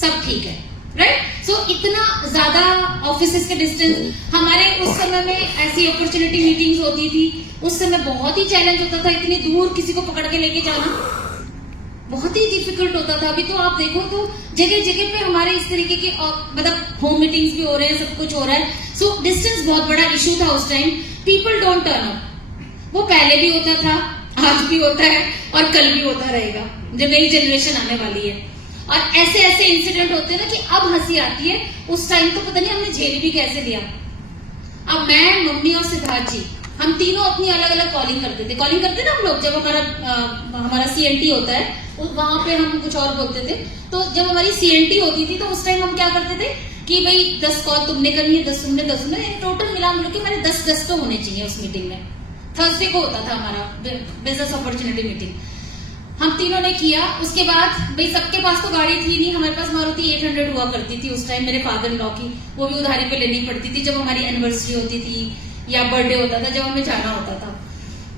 सब ठीक है, राइट। सो इतना ज्यादा ऑफिस के डिस्टेंस, हमारे उस समय में ऐसी अपॉर्चुनिटी मीटिंग्स होती थी, उस समय बहुत ही चैलेंज होता था, इतनी दूर किसी को पकड़ के लेके जाना बहुत ही डिफिकल्ट होता था। अभी तो आप देखो तो जगह जगह पे हमारे इस तरीके के मतलब होम मीटिंग्स भी हो रहे हैं, सब कुछ हो रहा है। सो डिस्टेंस बहुत बड़ा इशू था उस time. People don't turn up, वो पहले भी होता था, आज भी होता है और कल भी होता रहेगा जब नई जनरेशन आने वाली है। और ऐसे ऐसे इंसिडेंट होते हैं ना कि अब हंसी आती है, उस टाइम तो पता नहीं हमने झेल भी कैसे लिया। अब मैं, मम्मी और सिद्धार्थ जी, हम तीनों अपनी अलग अलग कॉलिंग करते ना हम लोग, जब हमारा सीएनटी होता है वहां पे हम कुछ और बोलते थे। तो जब हमारी सीएनटी होती थी तो उस टाइम हम क्या करते थे कि भाई 10 कॉल तुमने करनी है, 10 तुमने, 10 तुमने, टोटल मिला के हमारे 10 तो होने चाहिए उस मीटिंग में। थर्सडे को होता था हमारा बिजनेस अपॉर्चुनिटी मीटिंग। हम तीनों ने किया। उसके बाद भाई सबके पास तो गाड़ी थी नहीं, हमारे पास मारुति 800 हुआ करती थी उस टाइम, मेरे फादर इन लॉ की, वो भी उधारी पे लेनी पड़ती थी जब हमारी एनिवर्सरी होती थी या बर्थडे होता था, जब हमें जाना होता था।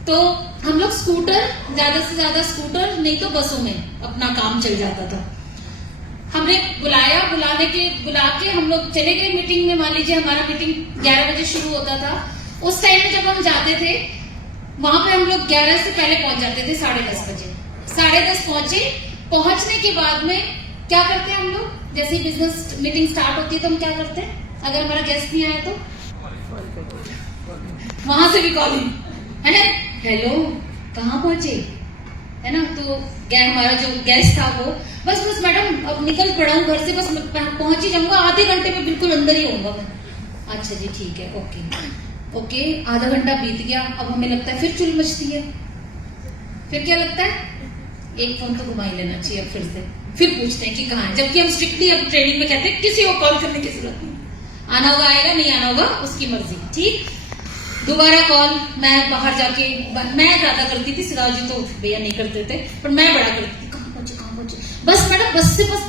तो हम लोग स्कूटर, ज्यादा से ज्यादा स्कूटर, नहीं तो बसों में अपना काम चल जाता था। हमने बुला के हम लोग चले गए मीटिंग में। मान लीजिए हमारा मीटिंग 11 बजे शुरू होता था। उस टाइम में जब हम जाते थे वहां पे हम लोग 11 से पहले पहुंच जाते थे, 10:30 बजे। 10:30 पहुंचे। पहुंचने के बाद में क्या करते हैं हम लोग, जैसे बिजनेस मीटिंग स्टार्ट होती है तो हम क्या करते हैं, अगर हमारा गेस्ट नहीं आया तो वहां से भी कॉलिंग, है ना, हेलो कहाँ पहुंचे, है ना। तो हमारा जो गेस्ट था वो बस मैडम अब निकल पड़ा हूँ घर से, बस पहुंच ही जाऊंगा, आधे घंटे में बिल्कुल अंदर ही होऊंगा मैं। अच्छा जी ठीक है, ओके। आधा घंटा बीत गया। अब हमें लगता है फिर चुल मचती है, फिर क्या लगता है, एक फोन तो घुमा ही लेना चाहिए। अब फिर पूछते हैं कि कहाँ है, जबकि हम स्ट्रिक्टली अब ट्रेनिंग में कहते हैं किसी को कॉल करने की जरूरत नहीं, आना होगा आएगा, नहीं आना होगा उसकी मर्जी, ठीक। दोबारा कॉल, मैं बाहर जाके, मैं ज्यादा करती थी, सिराज जी तो भैया नहीं करते थे, पर मैं बड़ा करती थी, कहाँ पहुंचे, बस मैडम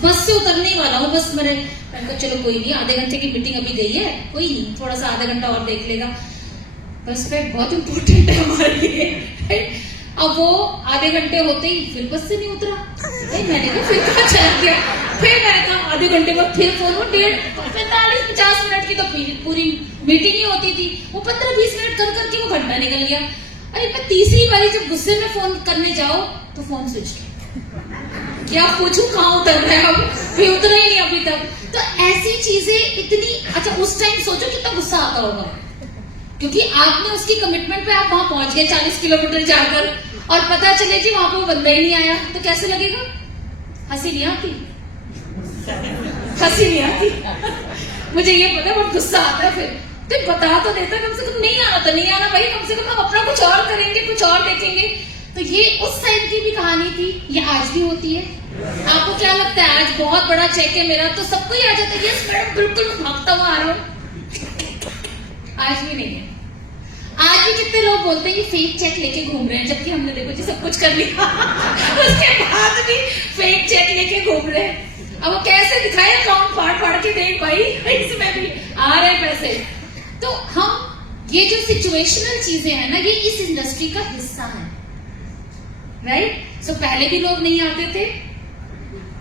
बस से उतरने ही वाला हूँ, बस मैंने कहा चलो कोई नहीं, आधे घंटे की मीटिंग अभी गई है, कोई नहीं, थोड़ा सा आधा घंटा और देख लेगा। रेस्पेक्ट बहुत इंपॉर्टेंट है हमारे लिए। अब वो आधे घंटे होते ही फिर बस से नहीं उतरा, मैंने कहा फिर क्या चला गया, फिर मैंने कहा आधे घंटे बाद फिर फोन, 45-50 मिनट की तो पूरी मीटिंग ही होती थी, वो 15-20 मिनट कर करके वो घंटा निकल गया। अरे मैं तीसरी बारी जब गुस्से में फोन करने जाओ तो फोन स्विच, क्या पूछूं कहाँ उतर रहा है, अब फिर उतरा ही नहीं अभी तक। तो ऐसी चीजें इतनी, अच्छा उस टाइम सोचो कितना गुस्सा आता होगा, क्योंकि आपने उसकी कमिटमेंट पे आप वहां पहुंच गए 40 किलोमीटर जाकर, और पता चले कि वहां पर वो बंदा ही नहीं आया, तो कैसे लगेगा, हंसी नहीं आती, हंसी नहीं आती। मुझे ये पता बहुत गुस्सा आता है। फिर तो बता तो देता, कम से कम नहीं आना तो नहीं आना भाई, कम से कम हम अपना कुछ और करेंगे, कुछ और देखेंगे। तो ये उस टाइम की भी कहानी थी, ये आज भी होती है। आपको क्या लगता है, आज बहुत बड़ा चेक है मेरा तो सबको ही आ जाता है, यस मैडम बिल्कुल भागता हुआ आ रहा हूँ, आज भी नहीं है। आज भी कितने लोग बोलते हैं ये फेक चेक लेके घूम रहे हैं, जबकि हमने देखो जी सब कुछ कर लिया उसके बाद भी फेक चेक लेके घूम रहे हैं। अब वो कैसे दिखाए, अकाउंट फाड़ के देख भाई इसमें भी आ रहे हैं पैसे। तो हम ये जो सिचुएशनल चीजें हैं ना, ये इस इंडस्ट्री का हिस्सा है, राइट। सो पहले भी लोग नहीं आते थे,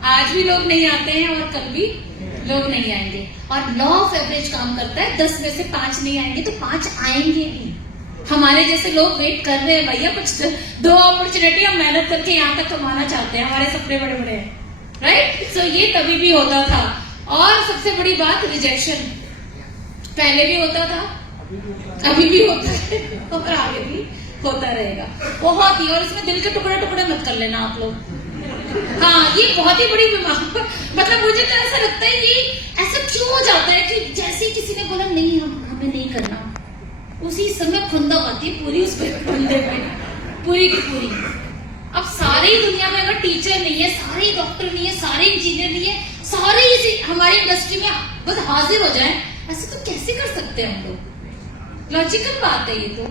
आज भी लोग नहीं आते हैं और कल भी लोग नहीं आएंगे। और लॉ ऑफ एवरेज काम करता है, 10 में से 5 नहीं आएंगे तो 5 आएंगे भी। हमारे जैसे लोग वेट कर रहे हैं भैया, कुछ 2 अपॉर्चुनिटी हम मेहनत करके यहाँ तक कमाना चाहते हैं, हमारे सपने बड़े बड़े हैं, राइट। सो ये तभी भी होता था। और सबसे बड़ी बात, रिजेक्शन पहले भी होता था, अभी भी होता है और आगे भी होता रहेगा, बहुत ही। और इसमें दिल के टुकड़े टुकड़े मत कर लेना आप लोग। हाँ, ये बहुत ही बड़ी बीमारी, मतलब मुझे तो ऐसा लगता है ये ऐसा क्यों हो जाता है कि जैसे किसी ने बोला नहीं हमें नहीं करना, उसी समय खुंदक आती है पूरी उस बंदे पे, पूरी की पूरी। अब सारी दुनिया में अगर टीचर नहीं है, सारे डॉक्टर नहीं है, सारे इंजीनियर नहीं है, सारे इसी हमारी इंडस्ट्री में बस हाजिर हो जाए, ऐसे तो कैसे कर सकते हैं हम लोग? लॉजिकल बात है ये तो।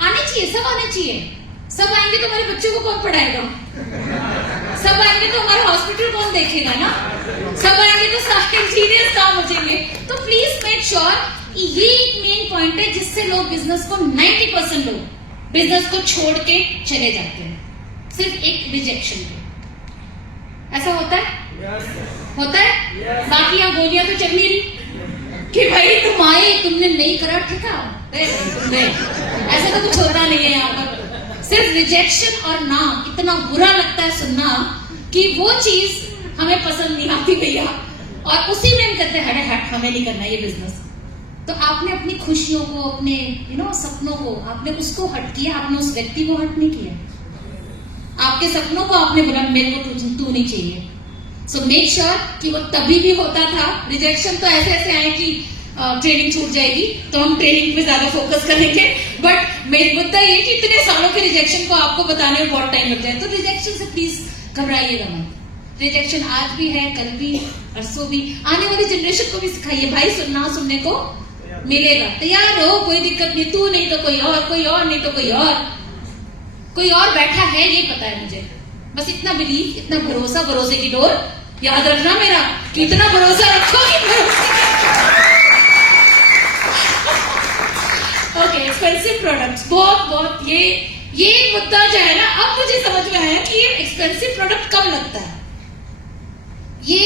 आने चाहिए, सब आने चाहिए। सब आएंगे तो हमारे बच्चों को कौन पढ़ाएगा? सब आएंगे तो हमारा हॉस्पिटल कौन देखेगा ना? सब आएंगे तो सारे इंजीनियर्स काम बचेंगे। तो प्लीज मेक श्योर, ये एक मेन पॉइंट है जिससे लोग बिजनेस को 90% लोग बिजनेस को छोड़ के चले जाते हैं, सिर्फ एक रिजेक्शन पे। ऐसा होता है? होता है? बाकी यहाँ गोलियां तो चल नहीं रही कि भाई तुम आए, तुमने नहीं करा, ठीक है, ऐसा तो कुछ होता नहीं है यहाँ पर। सिर्फ रिजेक्शन और ना, इतना बुरा लगता है सुनना कि वो चीज हमें पसंद नहीं आती भैया, और उसी में हम कहते हैं हटे हट, हमें नहीं करना ये बिजनेस। तो आपने अपनी खुशियों को, अपने सपनों को, आपने उसको हट किया, आपने उस व्यक्ति को हट नहीं किया। आपके सपनों को आपने बोला मेरे को तू नहीं चाहिए। सो मेक श्योर कि वो तभी भी होता था। रिजेक्शन तो ऐसे ऐसे आए कि ट्रेनिंग छूट जाएगी तो हम ट्रेनिंग पे ज्यादा फोकस करेंगे, बट मेरा मुद्दा ये कि इतने सालों के रिजेक्शन को आपको बताने में बहुत टाइम लग जाए। तो रिजेक्शन से प्लीज घबराइएगा मत। रिजेक्शन आज भी है, कल भी, परसों भी, आने वाली जनरेशन को भी सिखाइए भाई, सुनना सुनने को मिलेगा, तैयार हो, कोई दिक्कत नहीं। तू नहीं तो कोई और, कोई और नहीं तो कोई और बैठा है, ये पता है मुझे। बस इतना बिलीव, इतना भरोसा, भरोसे की डोर याद रखना मेरा, कि इतना भरोसा रखो कि ओके। एक्सपेंसिव प्रोडक्ट्स, बहुत ये मुद्दा जो है ना, अब मुझे समझ में आया कि ये एक्सपेंसिव प्रोडक्ट कब लगता है। ये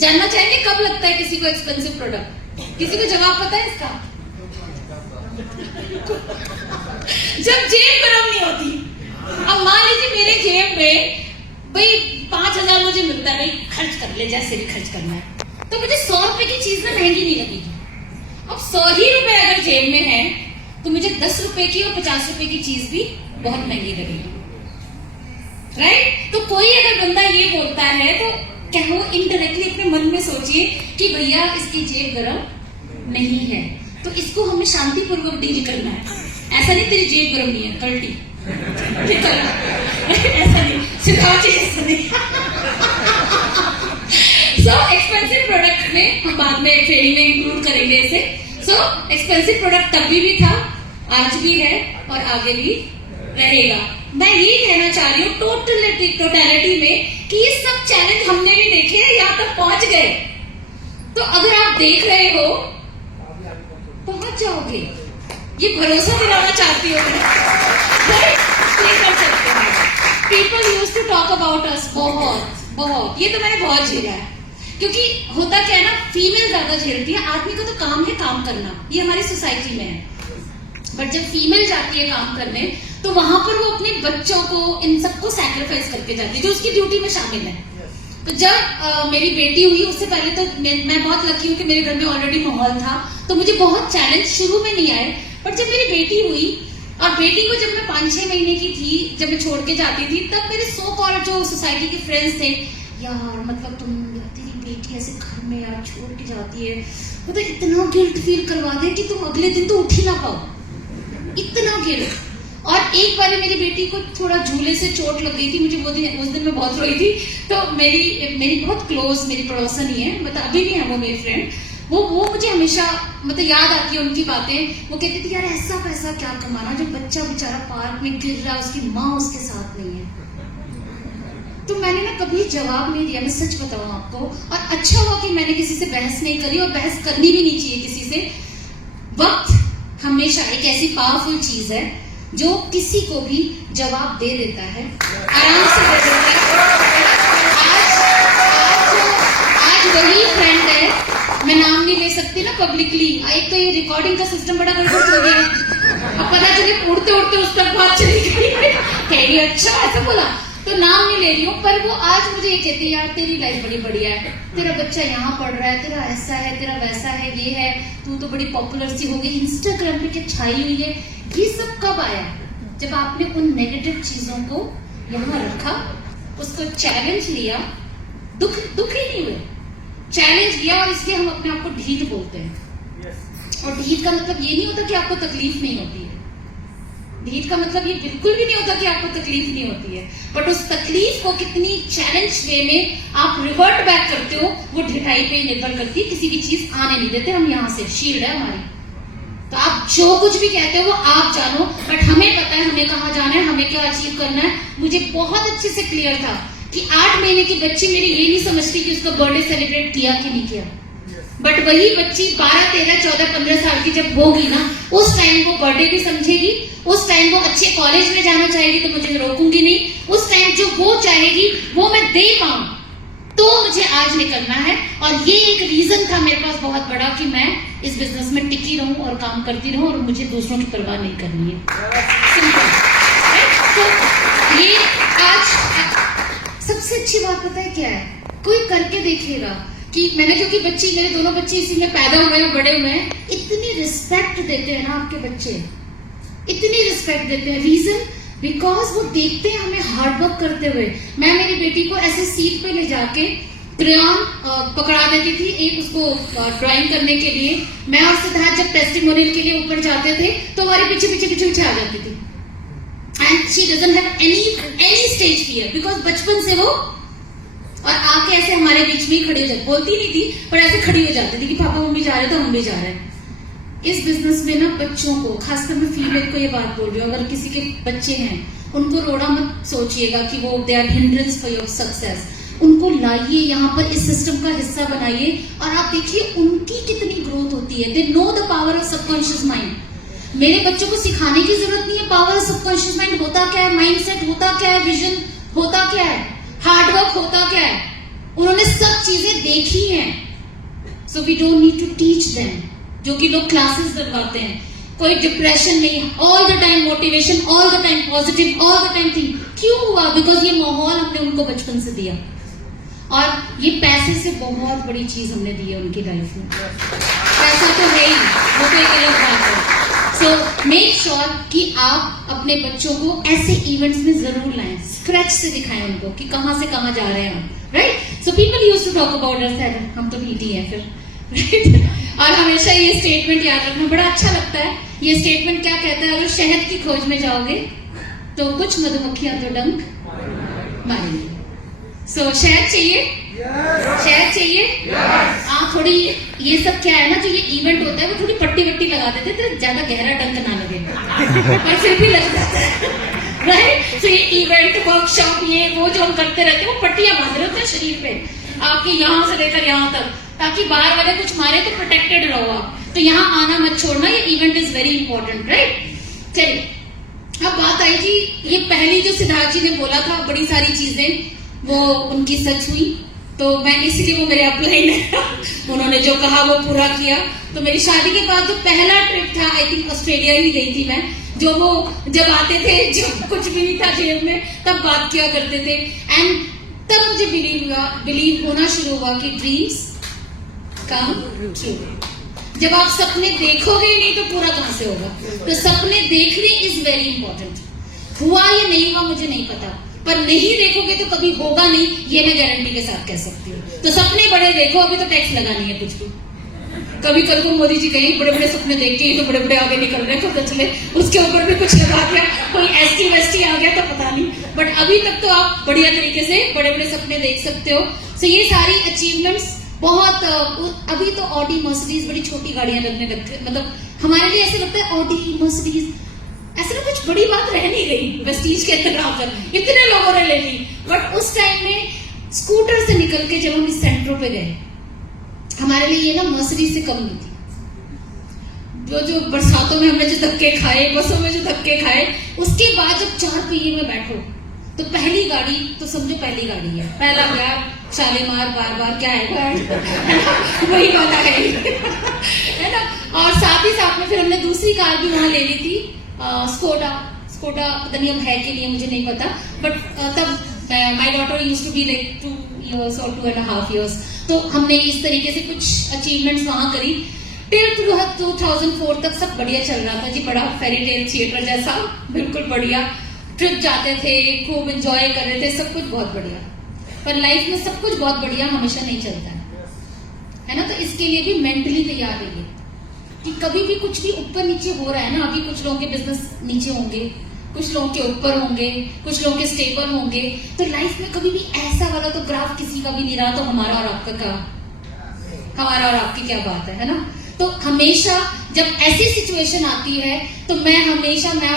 जानना चाहेंगे कब लगता है किसी को एक्सपेंसिव प्रोडक्ट? किसी को जवाब पता है इसका? जब जेब गरम नहीं होती। अब मान लीजिए मेरे जेब में भाई 5,000 मुझे मिलता है, भाई खर्च कर ले, जैसे भी खर्च करना है, तो मुझे 100 रुपए की चीज ना महंगी नहीं लगेगी। अब 100 ही रुपए अगर जेब में है तो मुझे 10 रुपए की और 50 रुपए की चीज भी बहुत महंगी लगेगी, राइट। तो कोई अगर बंदा ये बोलता है तो क्या वो इनडायरेक्टली अपने मन में सोचिए कि भैया इसकी जेब गरम नहीं है, तो इसको हमें शांतिपूर्वक डील करना है। ऐसा नहीं तेरी जेब गरम नहीं है, कल्टी ऐसा नहीं, सिखा नहीं। सो एक्सपेंसिव प्रोडक्ट में हम बाद में ट्रेनिंग में इंक्लूड करेंगे इसे। सो एक्सपेंसिव प्रोडक्ट तब भी था, आज भी है और आगे भी रहेगा। मैं ये कहना चाह रही हूँ टोटलिटी में कि ये सब चैलेंज हमने भी देखे हैं, यहाँ तक पहुंच गए। तो अगर आप देख रहे हो पहुंच जाओगे, ये भरोसा दिलाना चाहती हूँ कर सकते हैं। People use to talk about us, बहुत ये तो मैंने बहुत झेला है, क्योंकि होता क्या है ना, फीमेल ज्यादा झेलती है, आदमी का तो काम है काम करना, ये हमारी सोसाइटी में है। बट जब फीमेल जाती है काम करने तो वहां पर वो अपने बच्चों को, इन सबको सैक्रिफाइस करके जाती है जो उसकी ड्यूटी में शामिल है। तो जब मेरी बेटी हुई, उससे पहले तो मैं बहुत लकी हूँ कि मेरे घर में ऑलरेडी माहौल था, तो मुझे बहुत चैलेंज शुरू में नहीं आए। बट जब मेरी बेटी हुई, और बेटी को जब मैं 5-6 महीने की थी, जब मैं छोड़ के जाती थी, तब मेरे सो कॉल्ड जो सोसाइटी के फ्रेंड्स थे, यार मतलब तेरी बेटी ऐसे घर में यार छोड़ के जाती है, मतलब इतना गिल्ट फील करवा दे कि तुम अगले दिन तो उठ ही ना पाओ, इतना गिल्ट। और एक बार मेरी बेटी को थोड़ा झूले से चोट लग गई थी, मुझे उस दिन मैं बहुत रोई थी। तो मेरी बहुत क्लोज मेरी पड़ोसन ही है, मतलब अभी भी है वो मेरी फ्रेंड, वो मुझे हमेशा मतलब याद आती है उनकी बातें। वो कहती थी यार ऐसा पैसा क्या कमाना जो बच्चा बेचारा पार्क में गिर रहा है, उसकी माँ उसके साथ नहीं है। तो मैंने ना कभी जवाब नहीं दिया, मैं सच बताऊं आपको। और अच्छा हुआ कि मैंने किसी से बहस नहीं करी, और बहस करनी भी नहीं चाहिए किसी से। वक्त हमेशा एक ऐसी पावरफुल चीज है जो किसी को भी जवाब दे देता है, आराम से दे देता है। आज वही फ्रेंड है, मैं नाम नहीं ले सकती ना पब्लिकली, एक तो ये रिकॉर्डिंग का सिस्टम बड़ा गड़बड़ हो गया, अब पता चले उड़ते उड़ते उस तक बात चली गई, कह अच्छा ऐसा बोला, तो नाम नहीं ले रही हूँ, पर वो आज मुझे ये कहती है यार तेरी लाइफ बड़ी बढ़िया है, तेरा बच्चा यहाँ पढ़ रहा है, तेरा ऐसा है, तेरा वैसा है, ये है, तू तो बड़ी पॉपुलर सी हो गई, इंस्टाग्राम पे क्या छाई हुई है। ये सब कब आया? जब आपने उन नेगेटिव चीजों को यहाँ रखा, उसको चैलेंज लिया, दुख ही नहीं हुए, चैलेंज लिया, और इसलिए हम अपने आप को ढीठ बोलते हैं। और ढीठ का मतलब ये नहीं होता कि आपको तकलीफ नहीं होती है, ढीठ का मतलब ये बिल्कुल भी नहीं होता कि आपको तकलीफ नहीं होती है, बट उस तकलीफ को कितनी चैलेंज वे में आप रिवर्ट बैक करते हो, वो ढिठाई पे निर्भर करती है। किसी भी चीज आने नहीं देते हम, यहाँ से शील्ड है हमारी, तो आप जो कुछ भी कहते हो वो आप जानो, बट हमें पता है हमें कहाँ जाना है, हमें क्या अचीव करना है। मुझे बहुत अच्छे से क्लियर था कि 8 महीने की बच्ची मेरी ये नहीं समझती कि उसका बर्थडे सेलिब्रेट किया कि नहीं किया, बट वही बच्ची 12, 13, 14, 15 साल की जब होगी ना, उस टाइम वो बर्थडे भी समझेगी, उस टाइम वो अच्छे कॉलेज में जाना चाहेगी तो मुझे रोकूंगी नहीं, उस टाइम जो वो चाहेगी वो मैं दे पाऊं, तो मुझे आज निकलना है। और ये एक रीजन था मेरे पास बहुत बड़ा कि मैं इस बिजनेस में टिकी रहूं और काम करती रहूं, और मुझे दूसरों की परवाह नहीं करनी है, सिंपल। तो ये आज सबसे अच्छी बात पता है क्या है, कोई करके देखेगा कि मैंने, क्योंकि बच्ची, मेरे दोनों बच्चे इसी में पैदा हुए हैं, बड़े हुए हैं, इतनी रिस्पेक्ट देते हैं ना आपके बच्चे, इतनी रिस्पेक्ट देते हैं। रीजन बिकॉज वो देखते हैं हमें हार्ड वर्क करते हुए। मैं मेरी बेटी को ऐसे सीट पे ले जाके क्रेयॉन पकड़ा देती थी, एक उसको ड्राइंग करने के लिए। मैं और सिद्धार्थ जब टेस्टिमोनियल के लिए ऊपर जाते थे तो हमारे पीछे पीछे पीछे पीछे आ जाती थी, and she doesn't have any stage fear, because बचपन से वो, और आके ऐसे हमारे बीच में खड़ी हो जाती, बोलती नहीं थी पर ऐसे खड़ी हो जाती थी कि पापा मम्मी जा रहे तो हम भी जा रहे हैं। इस बिजनेस में ना बच्चों को, खासकर मैं फीमेल को ये बात बोल रही हूँ, अगर किसी के बच्चे हैं उनको रोड़ा मत सोचिएगा कि वो they are hindrance for your success. उनको लाइए यहाँ पर, इस सिस्टम का हिस्सा बनाइए, और आप देखिए उनकी कितनी ग्रोथ होती है। They know the power of subconscious mind. मेरे बच्चों को सिखाने की जरूरत नहीं है पावर ऑफ सबकॉन्शियस माइंड होता क्या है, माइंडसेट होता क्या है, विजन होता क्या है, हार्डवर्क होता क्या है, उन्होंने सब चीजें देखी हैं। So we don't need to teach them, जो कि लोग क्लासेस लगवाते हैं। कोई डिप्रेशन नहीं, all the time motivation, all the time positive, all the time think. क्यों हुआ? बिकॉज ये माहौल हमने उनको बचपन से दिया, और ये पैसे से बहुत बड़ी चीज हमने दी है उनकी लाइफ में। पैसा तो है ही, वो तो एक अलग बात है। सो मेक श्योर कि आप अपने बच्चों को ऐसे इवेंट्स में जरूर लाएं, स्क्रैच से दिखाएं उनको कि कहां से कहां जा रहे हैं हम, right. So people used to talk about us that हम तो ढीठी हैं फिर, राइट। और हमेशा ये स्टेटमेंट याद रखना, बड़ा अच्छा लगता है ये स्टेटमेंट। क्या कहता है? अगर शहद की खोज में जाओगे तो कुछ मधुमक्खियां तो डंक मारेंगी। सो शहद चाहिए, शहद चाहिए। थोड़ी ये सब क्या है ना, जो ये इवेंट होता है वो थोड़ी पट्टी वट्टी लगा देते हैं तो ज्यादा गहरा डंक ना लगे, पर फिर भी लग जाता है, राइट। तो ये इवेंट, वर्कशॉप, ये वो जो हम करते रहते हैं, वो पट्टियां बांध रहे होते हैं शरीर पे आपके, यहाँ से लेकर यहाँ तक, ताकि बाहर वाले कुछ मारे तो प्रोटेक्टेड रहो आप। तो यहाँ आना मत छोड़ना, ये event is very important, right. चलिए अब बात आई कि ये पहली जो सिद्धार्थ जी ने बोला था, बड़ी सारी चीजें वो उनकी सच हुई, तो मैं इसलिए वो मेरे अपलाइन है उन्होंने जो कहा वो पूरा किया। तो मेरी शादी के बाद जो पहला ट्रिप था, आई थिंक ऑस्ट्रेलिया ही गई थी मैं, जो वो जब आते थे, जब कुछ भी नहीं था जेब में, तब बात किया करते थे, एंड तब मुझे बिलीव होना शुरू हुआ कि ड्रीम्स कम ट्रू। जब आप सपने देखोगे ही नहीं तो पूरा कहां से होगा। तो सपने देखने इज वेरी इंपॉर्टेंट। हुआ या नहीं हुआ मुझे नहीं पता, पर नहीं देखोगे तो कभी होगा नहीं, ये मैं गारंटी के साथ कह सकती हूँ। तो सपने बड़े देखो, अभी तो टैक्स लगानी है कुछ भी। कभी कल को मोदी जी कहेंगे बड़े बड़े सपने देख के तो बड़े बड़े आगे निकल रहे, पता चले उसके ऊपर भी कुछ लगा दिया, कोई एसटी वेस्टी आ गया तो पता नहीं। बट अभी तक तो आप बढ़िया तरीके से बड़े बड़े सपने देख सकते हो। सो ये सारी अचीवमेंट्स बहुत, अभी तो ऑडी मर्सिडीज बड़ी छोटी गाड़ियां लगने लगती है, मतलब हमारे लिए ऐसे लगता है ऑडी मर्सिडीज ऐसे ना कुछ बड़ी बात रह नहीं गई वेस्टीज के नाम पर, इतने लोगों ने ले ली। बट उस टाइम में स्कूटर से निकल के जब हम इस सेंटरों पे गए, हमारे लिए ये ना मर्सिडीज से कम नहीं थी। जो बरसातों में हमने जो धक्के खाए, बसों में जो धक्के खाए, उसके बाद जब 4 पहिए में बैठो तो पहली गाड़ी तो समझो पहली गाड़ी है, पहला प्यार, शालीमार, बार बार क्या है वही वाला है ना। और साथ ही साथ में फिर हमने दूसरी कार भी वहां ले ली थी, स्कोडा पता नहीं अब है कि नहीं मुझे नहीं पता, बट तब my daughter used to be like 2 years और 2.5 years। तो हमने इस तरीके से कुछ अचीवमेंट्स वहां करी। टिल 2004 तक सब बढ़िया चल रहा था जी, बड़ा फेरी टेल थिएटर जैसा, बिल्कुल बढ़िया। ट्रिप जाते थे, खूब एंजॉय कर रहे थे, सब कुछ बहुत बढ़िया। पर लाइफ में सब कुछ बहुत बढ़िया हमेशा नहीं चलता है ना। तो इसके लिए भी मेंटली तैयार रहिए कि कभी भी कुछ भी ऊपर नीचे हो रहा है ना। अभी कुछ लोगों के बिजनेस नीचे होंगे, कुछ लोगों के ऊपर होंगे, कुछ लोगों के स्टेबल होंगे। तो लाइफ में कभी भी ऐसा वाला तो ग्राफ किसी का भी नहीं रहा। तो हमारा और आपका क्या, हमारा और आपकी क्या बात है ना। तो हमेशा जब ऐसी सिचुएशन आती है तो मैं और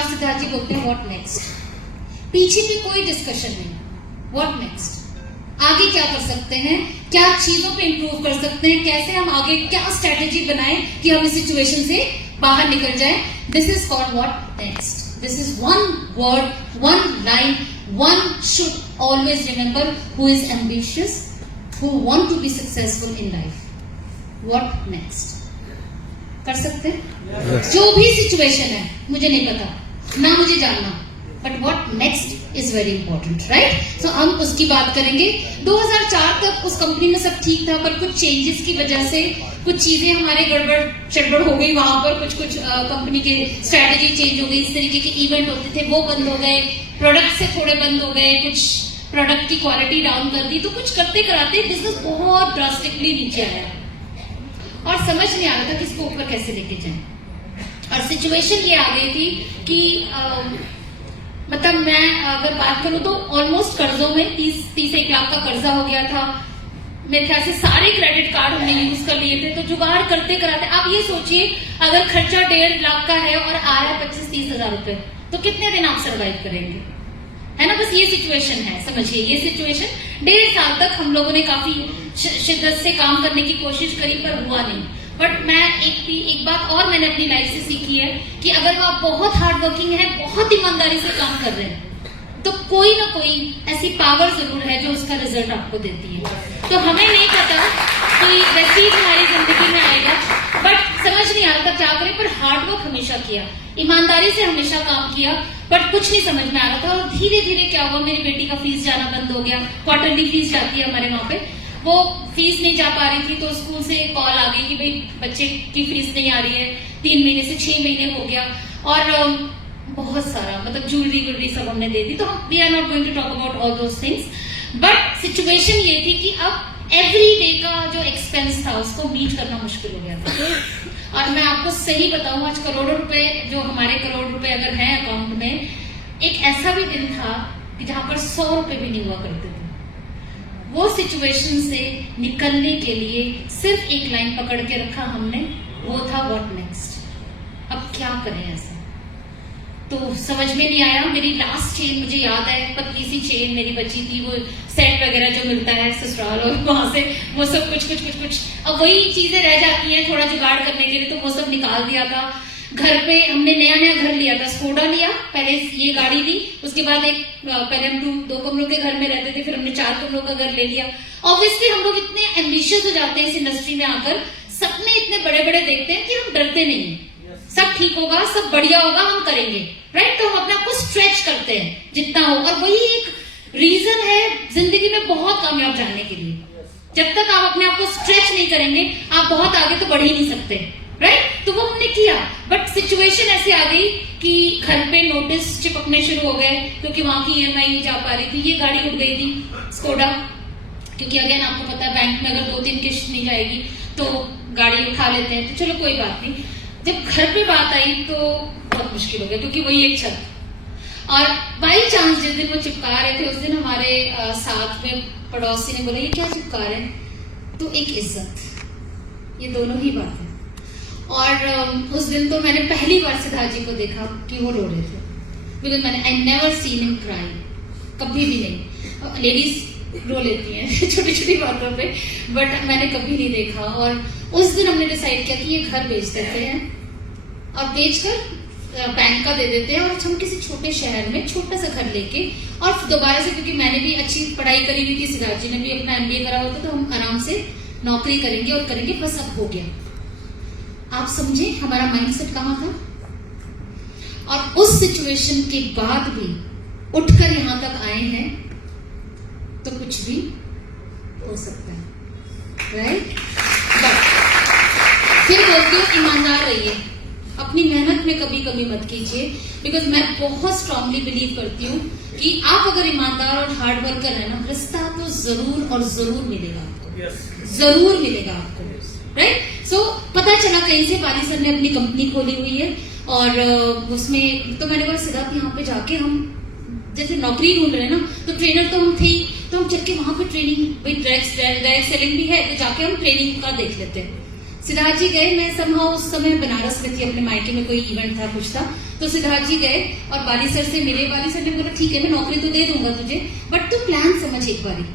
सिद्धार्थ जी बोलते हैं व्हाट नेक्स्ट। पीछे भी कोई डिस्कशन नहीं, व्हाट नेक्स्ट, आगे क्या कर सकते हैं, क्या चीजों पे इंप्रूव कर सकते हैं, कैसे हम आगे क्या स्ट्रेटेजी बनाएं कि हम इस सिचुएशन से बाहर निकल जाएं। This is called what next. This is one word, one line, one should always remember who is ambitious, who want to be successful in life. What next कर सकते हैं। yes. जो भी सिचुएशन है, मुझे नहीं पता ना, मुझे जानना, but what next is very important, right. So हम उसकी बात करेंगे। 2004 तक उस कंपनी में सब ठीक था, पर कुछ चेंजेस की वजह से कुछ चीजें हमारे गड़बड़ चड़बड़ हो गई। वहां पर कुछ कंपनी के स्ट्रेटेजी चेंज हो गई, इस तरीके के इवेंट होते थे वो बंद हो गए, प्रोडक्ट से थोड़े बंद हो गए, कुछ प्रोडक्ट की क्वालिटी डाउन कर दी। तो कुछ करते कराते बिजनेस बहुत ड्रास्टिकली नीचे आया और समझ नहीं आ रहा था कि इसको ऊपर कैसे लेके जाएं। और सिचुएशन ये आ गई थी कि मतलब मैं अगर बात करूं तो ऑलमोस्ट कर्जों में 30-31 लाख का कर्जा हो गया था। मेरे ख्याल से सारे क्रेडिट कार्ड हमने यूज कर लिए थे। तो जुगाड़ करते कराते आप ये सोचिए, अगर खर्चा 1.5 लाख का है और आ रहा है 25-30 हजार रुपए, तो कितने दिन आप सर्वाइव करेंगे, है ना। बस ये सिचुएशन है, समझिए ये सिचुएशन। 1.5 साल तक हम लोगों ने काफी शिद्दत से काम करने की कोशिश करी, पर हुआ नहीं। बट मैं एक बात और मैंने अपनी लाइफ से सीखी है कि अगर आप बहुत हार्ड वर्किंग है, बहुत ईमानदारी से काम कर रहे हैं, तो कोई ना कोई ऐसी पावर जरूर है जो उसका रिजल्ट आपको देती है। तो हमें नहीं पता कोई व्यक्ति हमारी जिंदगी में आएगा, बट समझ नहीं आ रहा था क्या करें। पर हार्ड वर्क हमेशा किया, ईमानदारी से हमेशा काम किया, बट कुछ नहीं समझ में आ रहा था। और धीरे धीरे क्या हुआ, मेरी बेटी का फीस जाना बंद हो गया। क्वार्टरली फीस जाती है हमारे वहां पे, वो फीस नहीं जा पा रही थी। तो स्कूल से कॉल आ गई कि भाई बच्चे की फीस नहीं आ रही है। 3 महीने से 6 महीने हो गया। और बहुत सारा मतलब ज्वेलरी सब हमने दे दी। तो we are not going to talk about all those things, but situation ये थी कि अब एवरी डे का जो एक्सपेंस था उसको मीट करना मुश्किल हो गया था। और मैं आपको सही बताऊं, आज करोड़ों रुपए, जो हमारे करोड़ रुपए अगर हैं अकाउंट में, एक ऐसा भी दिन था कि जहां पर 100 रुपए भी नहीं हुआ करते थे। वो सिचुएशन से निकलने के लिए सिर्फ एक लाइन पकड़ के रखा हमने, वो था व्हाट नेक्स्ट। अब क्या करें ऐसा, तो समझ में नहीं आया। मेरी लास्ट चेन मुझे याद है, पतली सी चेन मेरी बची थी, वो सेट वगैरह जो मिलता है ससुराल और वहां से वो सब कुछ अब वही चीजें रह जाती हैं थोड़ा जुगाड़ करने के लिए। तो वो सब निकाल दिया था। घर पे हमने नया घर लिया था, स्कोडा लिया, पहले ये गाड़ी ली, उसके बाद पहले हम 2 कमरों के घर में रहते थे, फिर हमने 4 कमरों का घर ले लिया। ऑब्वियसली हम लोग इतने एम्बिशियस हो जाते हैं इस इंडस्ट्री में आकर, सपने इतने बड़े बड़े देखते हैं कि हम डरते नहीं है। सब ठीक होगा, सब बढ़िया होगा, हम करेंगे, राइट। तो हम अपने आप को स्ट्रेच करते हैं जितना हो, और वही एक रीजन है जिंदगी में बहुत कामयाब जाने के लिए। जब तक आप अपने आप को स्ट्रेच नहीं करेंगे, आप बहुत आगे तो बढ़ ही नहीं सकते, राइट। तो वो हमने किया, बट सिचुएशन ऐसी आ गई कि घर पे नोटिस चिपकने शुरू हो गए, क्योंकि वहां की EMI नहीं जा पा रही थी। ये गाड़ी उठ गई थी स्कोडा, क्योंकि अगेन आपको पता है बैंक में अगर 2-3 किश्त नहीं जाएगी तो गाड़ी उठा लेते हैं। तो चलो कोई बात नहीं। जब घर पे बात आई तो बहुत मुश्किल हो गया, क्योंकि वही एक छत। और बाई चांस जिस दिन वो चिपका रहे थे, उस दिन हमारे साथ में पड़ोसी ने बोला ये क्या चिपका रहे हैं, तो एक इज्जत, ये दोनों ही बात है। और उस दिन तो मैंने पहली बार सिद्धार्थ जी को देखा कि वो रो रहे थे, बिकॉज मैंने I never seen him cry, कभी भी नहीं। लेडीज रो लेती हैं छोटी छोटी बातों पे, बट मैंने कभी नहीं देखा। और उस दिन हमने डिसाइड किया कि ये घर बेच देते हैं और बेचकर बैंक का दे देते हैं और हम किसी छोटे शहर में छोटा सा घर लेके और दोबारा से, क्योंकि मैंने भी अच्छी पढ़ाई करी हुई थी, सिद्धार्थ जी ने भी अपना MBA करा हुआ था, तो हम आराम से नौकरी करेंगे और करेंगे, बस अब हो गया। आप समझे हमारा माइंडसेट कहाँ था? और उस सिचुएशन के बाद भी उठकर यहां तक आए हैं, तो कुछ भी हो सकता है, राइट? बट फिर बोलती हूँ ईमानदार रहिए, अपनी मेहनत में कभी कमी मत कीजिए, बिकॉज मैं बहुत स्ट्रांगली बिलीव करती हूँ कि आप अगर ईमानदार और हार्ड वर्कर है ना, रिश्ता तो जरूर और जरूर मिलेगा आपको, जरूर मिलेगा आपको, राइट? सो पता चला कहीं से बाली सर ने अपनी कंपनी खोली हुई है और उसमें तो मैंने बोला सिद्धार्थ यहाँ पे जाके हम जैसे नौकरी ढूंढ रहे हैं ना, तो ट्रेनर तो हम थे, तो हम चल के वहां पे ट्रेनिंग, भाई डायरेक्ट सेलिंग भी है, तो जाके हम ट्रेनिंग का देख लेते हैं। सिद्धार्थ जी गए, मैं समहाउ उस समय बनारस में थी, अपने मायके में कोई इवेंट था, कुछ था, तो सिद्धार्थ जी गए और बाली सर से मिले। बाली सर ने बोला ठीक है मैं नौकरी तो दे दूंगा तुझे, बट तू प्लान समझ एक बारी,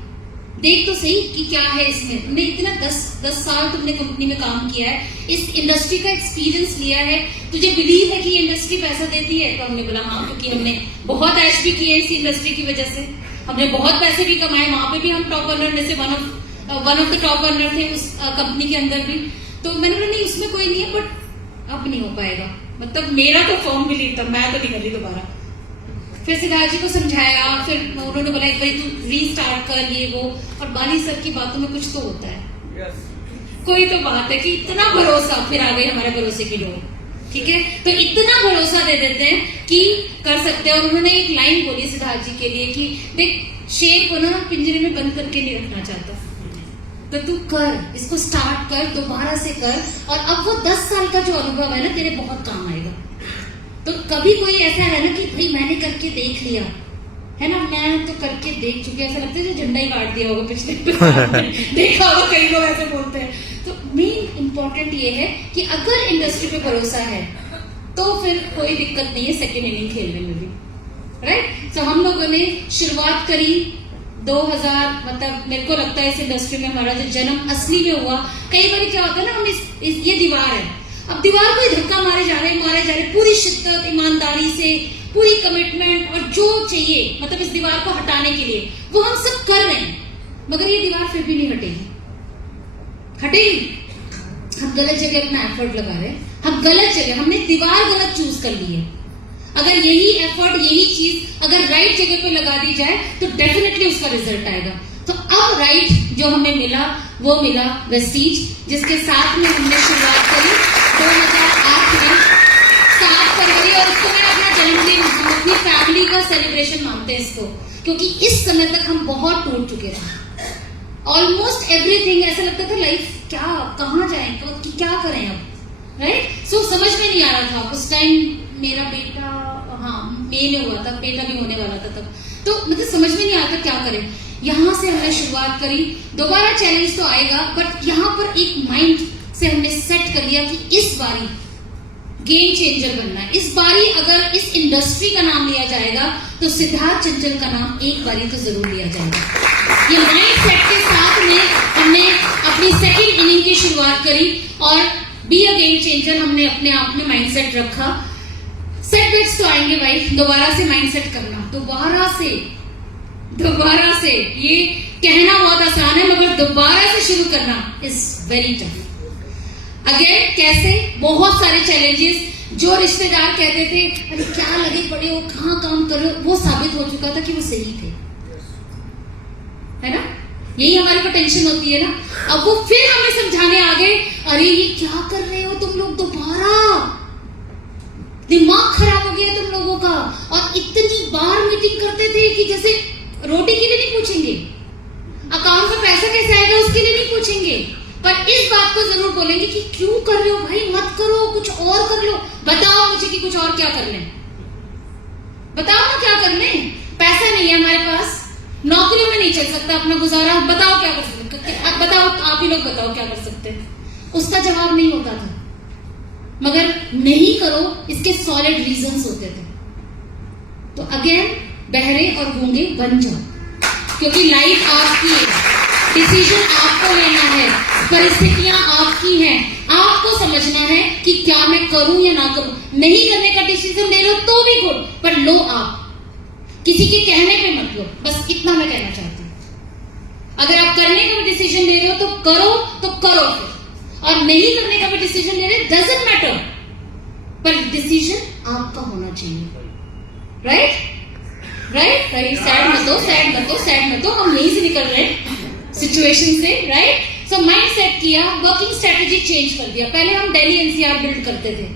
देख तो सही कि क्या है इसमें। तुमने इतना 10 साल तुमने कंपनी में काम किया है, इस इंडस्ट्री का एक्सपीरियंस लिया है, तुझे बिलीव है कि ये इंडस्ट्री पैसा देती है? तो हमने बोला हाँ, क्योंकि हमने बहुत ऐश भी किए इस इंडस्ट्री की वजह से, हमने बहुत पैसे भी कमाए, वहां पे भी हम टॉप अर्नर में से one of the top earner थे उस कंपनी के अंदर भी। तो मैंने बोला नहीं उसमें कोई नहीं है, बट अब नहीं हो पाएगा, मतलब मेरा तो फॉर्म बिलीव था, मैं तो नहीं कर रही दोबारा। फिर सिद्धार्थ जी को समझाया, फिर उन्होंने बोला एक बार तू रीस्टार्ट कर ये वो, और बाली सर की बातों में कुछ तो होता है, कोई तो बात है कि इतना भरोसा, फिर आ गए हमारे भरोसे की लोग, ठीक है? तो इतना भरोसा दे देते हैं कि कर सकते हैं। और उन्होंने एक लाइन बोली सिद्धार्थ जी के लिए कि देख, शेर को ना पिंजरे में बंद करके नहीं रखना चाहता, तो तू कर, इसको स्टार्ट कर, दोबारा से कर, और अब वो 10 साल का जो अनुभव है ना तेरे बहुत काम आएगा। तो कभी कोई ऐसा है ना कि भाई मैंने करके देख लिया है ना, मैं तो करके देख चुकी, ऐसा लगता है झंडा ही काट दिया होगा पिछले देखा होगा, कई लोग ऐसे बोलते हैं। तो मेन इंपॉर्टेंट ये है कि अगर इंडस्ट्री पे भरोसा है तो फिर कोई दिक्कत नहीं है सेकेंड इनिंग खेलने में भी, राइट? तो हम लोगों ने शुरुआत करी 2000, मतलब मेरे को लगता है इस इंडस्ट्री में हमारा जो जन्म असली में हुआ। कई बार क्या होता है ना, हम ये दीवार है, अब दीवार को ही धक्का मारे जा रहे पूरी शिद्दत, ईमानदारी से, पूरी कमिटमेंट, और जो चाहिए मतलब इस दीवार को हटाने के लिए वो हम सब कर रहे हैं, मगर ये दीवार फिर भी नहीं हटेगी। हम गलत जगह अपना एफर्ट लगा रहे हैं, हम गलत जगह, हमने दीवार गलत चूज कर ली है। अगर यही एफर्ट, यही चीज अगर राइट जगह पे लगा दी जाए तो डेफिनेटली उसका रिजल्ट आएगा। तो अब राइट जो हमें मिला वो मिला वेस्टीज, जिसके साथ में हमने शुरुआत करी 2008 में 7 फरवरी, और उसको मैं अपना जन्मदिन, हम अपनी फैमिली का सेलिब्रेशन मानते हैं इसको, क्योंकि इस समय तक हम बहुत टूट चुके थे, ऑलमोस्ट एवरीथिंग, ऐसा लगता था लाइफ क्या, कहाँ जाए, क्या करें अब, राइट? सो समझ में नहीं आ रहा था उस टाइम। मेरा बेटा मई में हुआ था, बेटा भी होने वाला था तब, तो मतलब समझ में नहीं आता क्या करें। यहां से हमने शुरुआत करी, दोबारा चैलेंज तो आएगा, बट यहां पर एक माइंड से हमने सेट कर लिया कि इस बारी गेम चेंजर बनना है। इस बारी अगर इस इंडस्ट्री का नाम लिया जाएगा तो सिद्धार्थ चंचल का नाम एक बारी तो जरूर लिया जाएगा। ये माइंड सेट के साथ में हमने अपनी सेकेंड इनिंग की शुरुआत करी, और बी अ गेम चेंजर हमने अपने आप में माइंड सेट रखा। सेटबैक्स तो आएंगे भाई, दोबारा से माइंडसेट करना, दोबारा से, ये कहना बहुत आसान है मगर दोबारा से शुरू करना इज वेरी टफ। अगेन कैसे, बहुत सारे चैलेंजेस, जो रिश्तेदार कहते थे अरे क्या लगे पड़े हो, कहाँ काम कर रहे हो, वो साबित हो चुका था कि वो सही थे, है ना? यही हमारे को टेंशन होती है ना। अब वो फिर हमें समझाने आ गए, अरे ये क्या कर रहे हो तुम लोग, दोबारा दिमाग खराब हो गया तुम लोगों का। और इतनी बार मीटिंग करते थे कि जैसे रोटी के लिए नहीं पूछेंगे, अकाउंट में पैसा कैसे आएगा उसके लिए नहीं पूछेंगे, पर इस बात को जरूर बोलेंगे कि क्यों कर रहे हो भाई, मत करो, कुछ और कर लो, बताओ मुझे कि कुछ और क्या कर लें, बताओ ना क्या कर लें, पैसा नहीं है हमारे पास, नौकरियों में नहीं चल सकता अपना गुजारा, बताओ क्या कर सकते, बताओ आप ही लोग बताओ क्या कर सकते। उसका जवाब नहीं होता था, मगर नहीं करो इसके सॉलिड रीजंस होते थे। तो अगेन बहरे और गूंगे बन जाओ, क्योंकि लाइफ आपकी है, डिसीजन आपको लेना है, परिस्थितियां आपकी हैं, आपको समझना है कि क्या मैं करूं या ना करूं। नहीं करने का डिसीजन ले लो तो भी गुड, पर लो आप, किसी के कहने पे मत लो। बस इतना मैं कहना चाहती हूं। अगर आप करने का भी डिसीजन ले रहे हो तो करो फिर, और नहीं करने का भी डिसीजन ले रहे, डजंट मैटर, पर डिसीजन आपका होना चाहिए। राइट? सैड मत दो, हम यहीं से निकल रहे हैं सिचुएशन से। राइट? सो माइंड सेट किया, वर्किंग स्ट्रेटेजी चेंज कर दिया। पहले हम दिल्ली एनसीआर बिल्ड करते थे,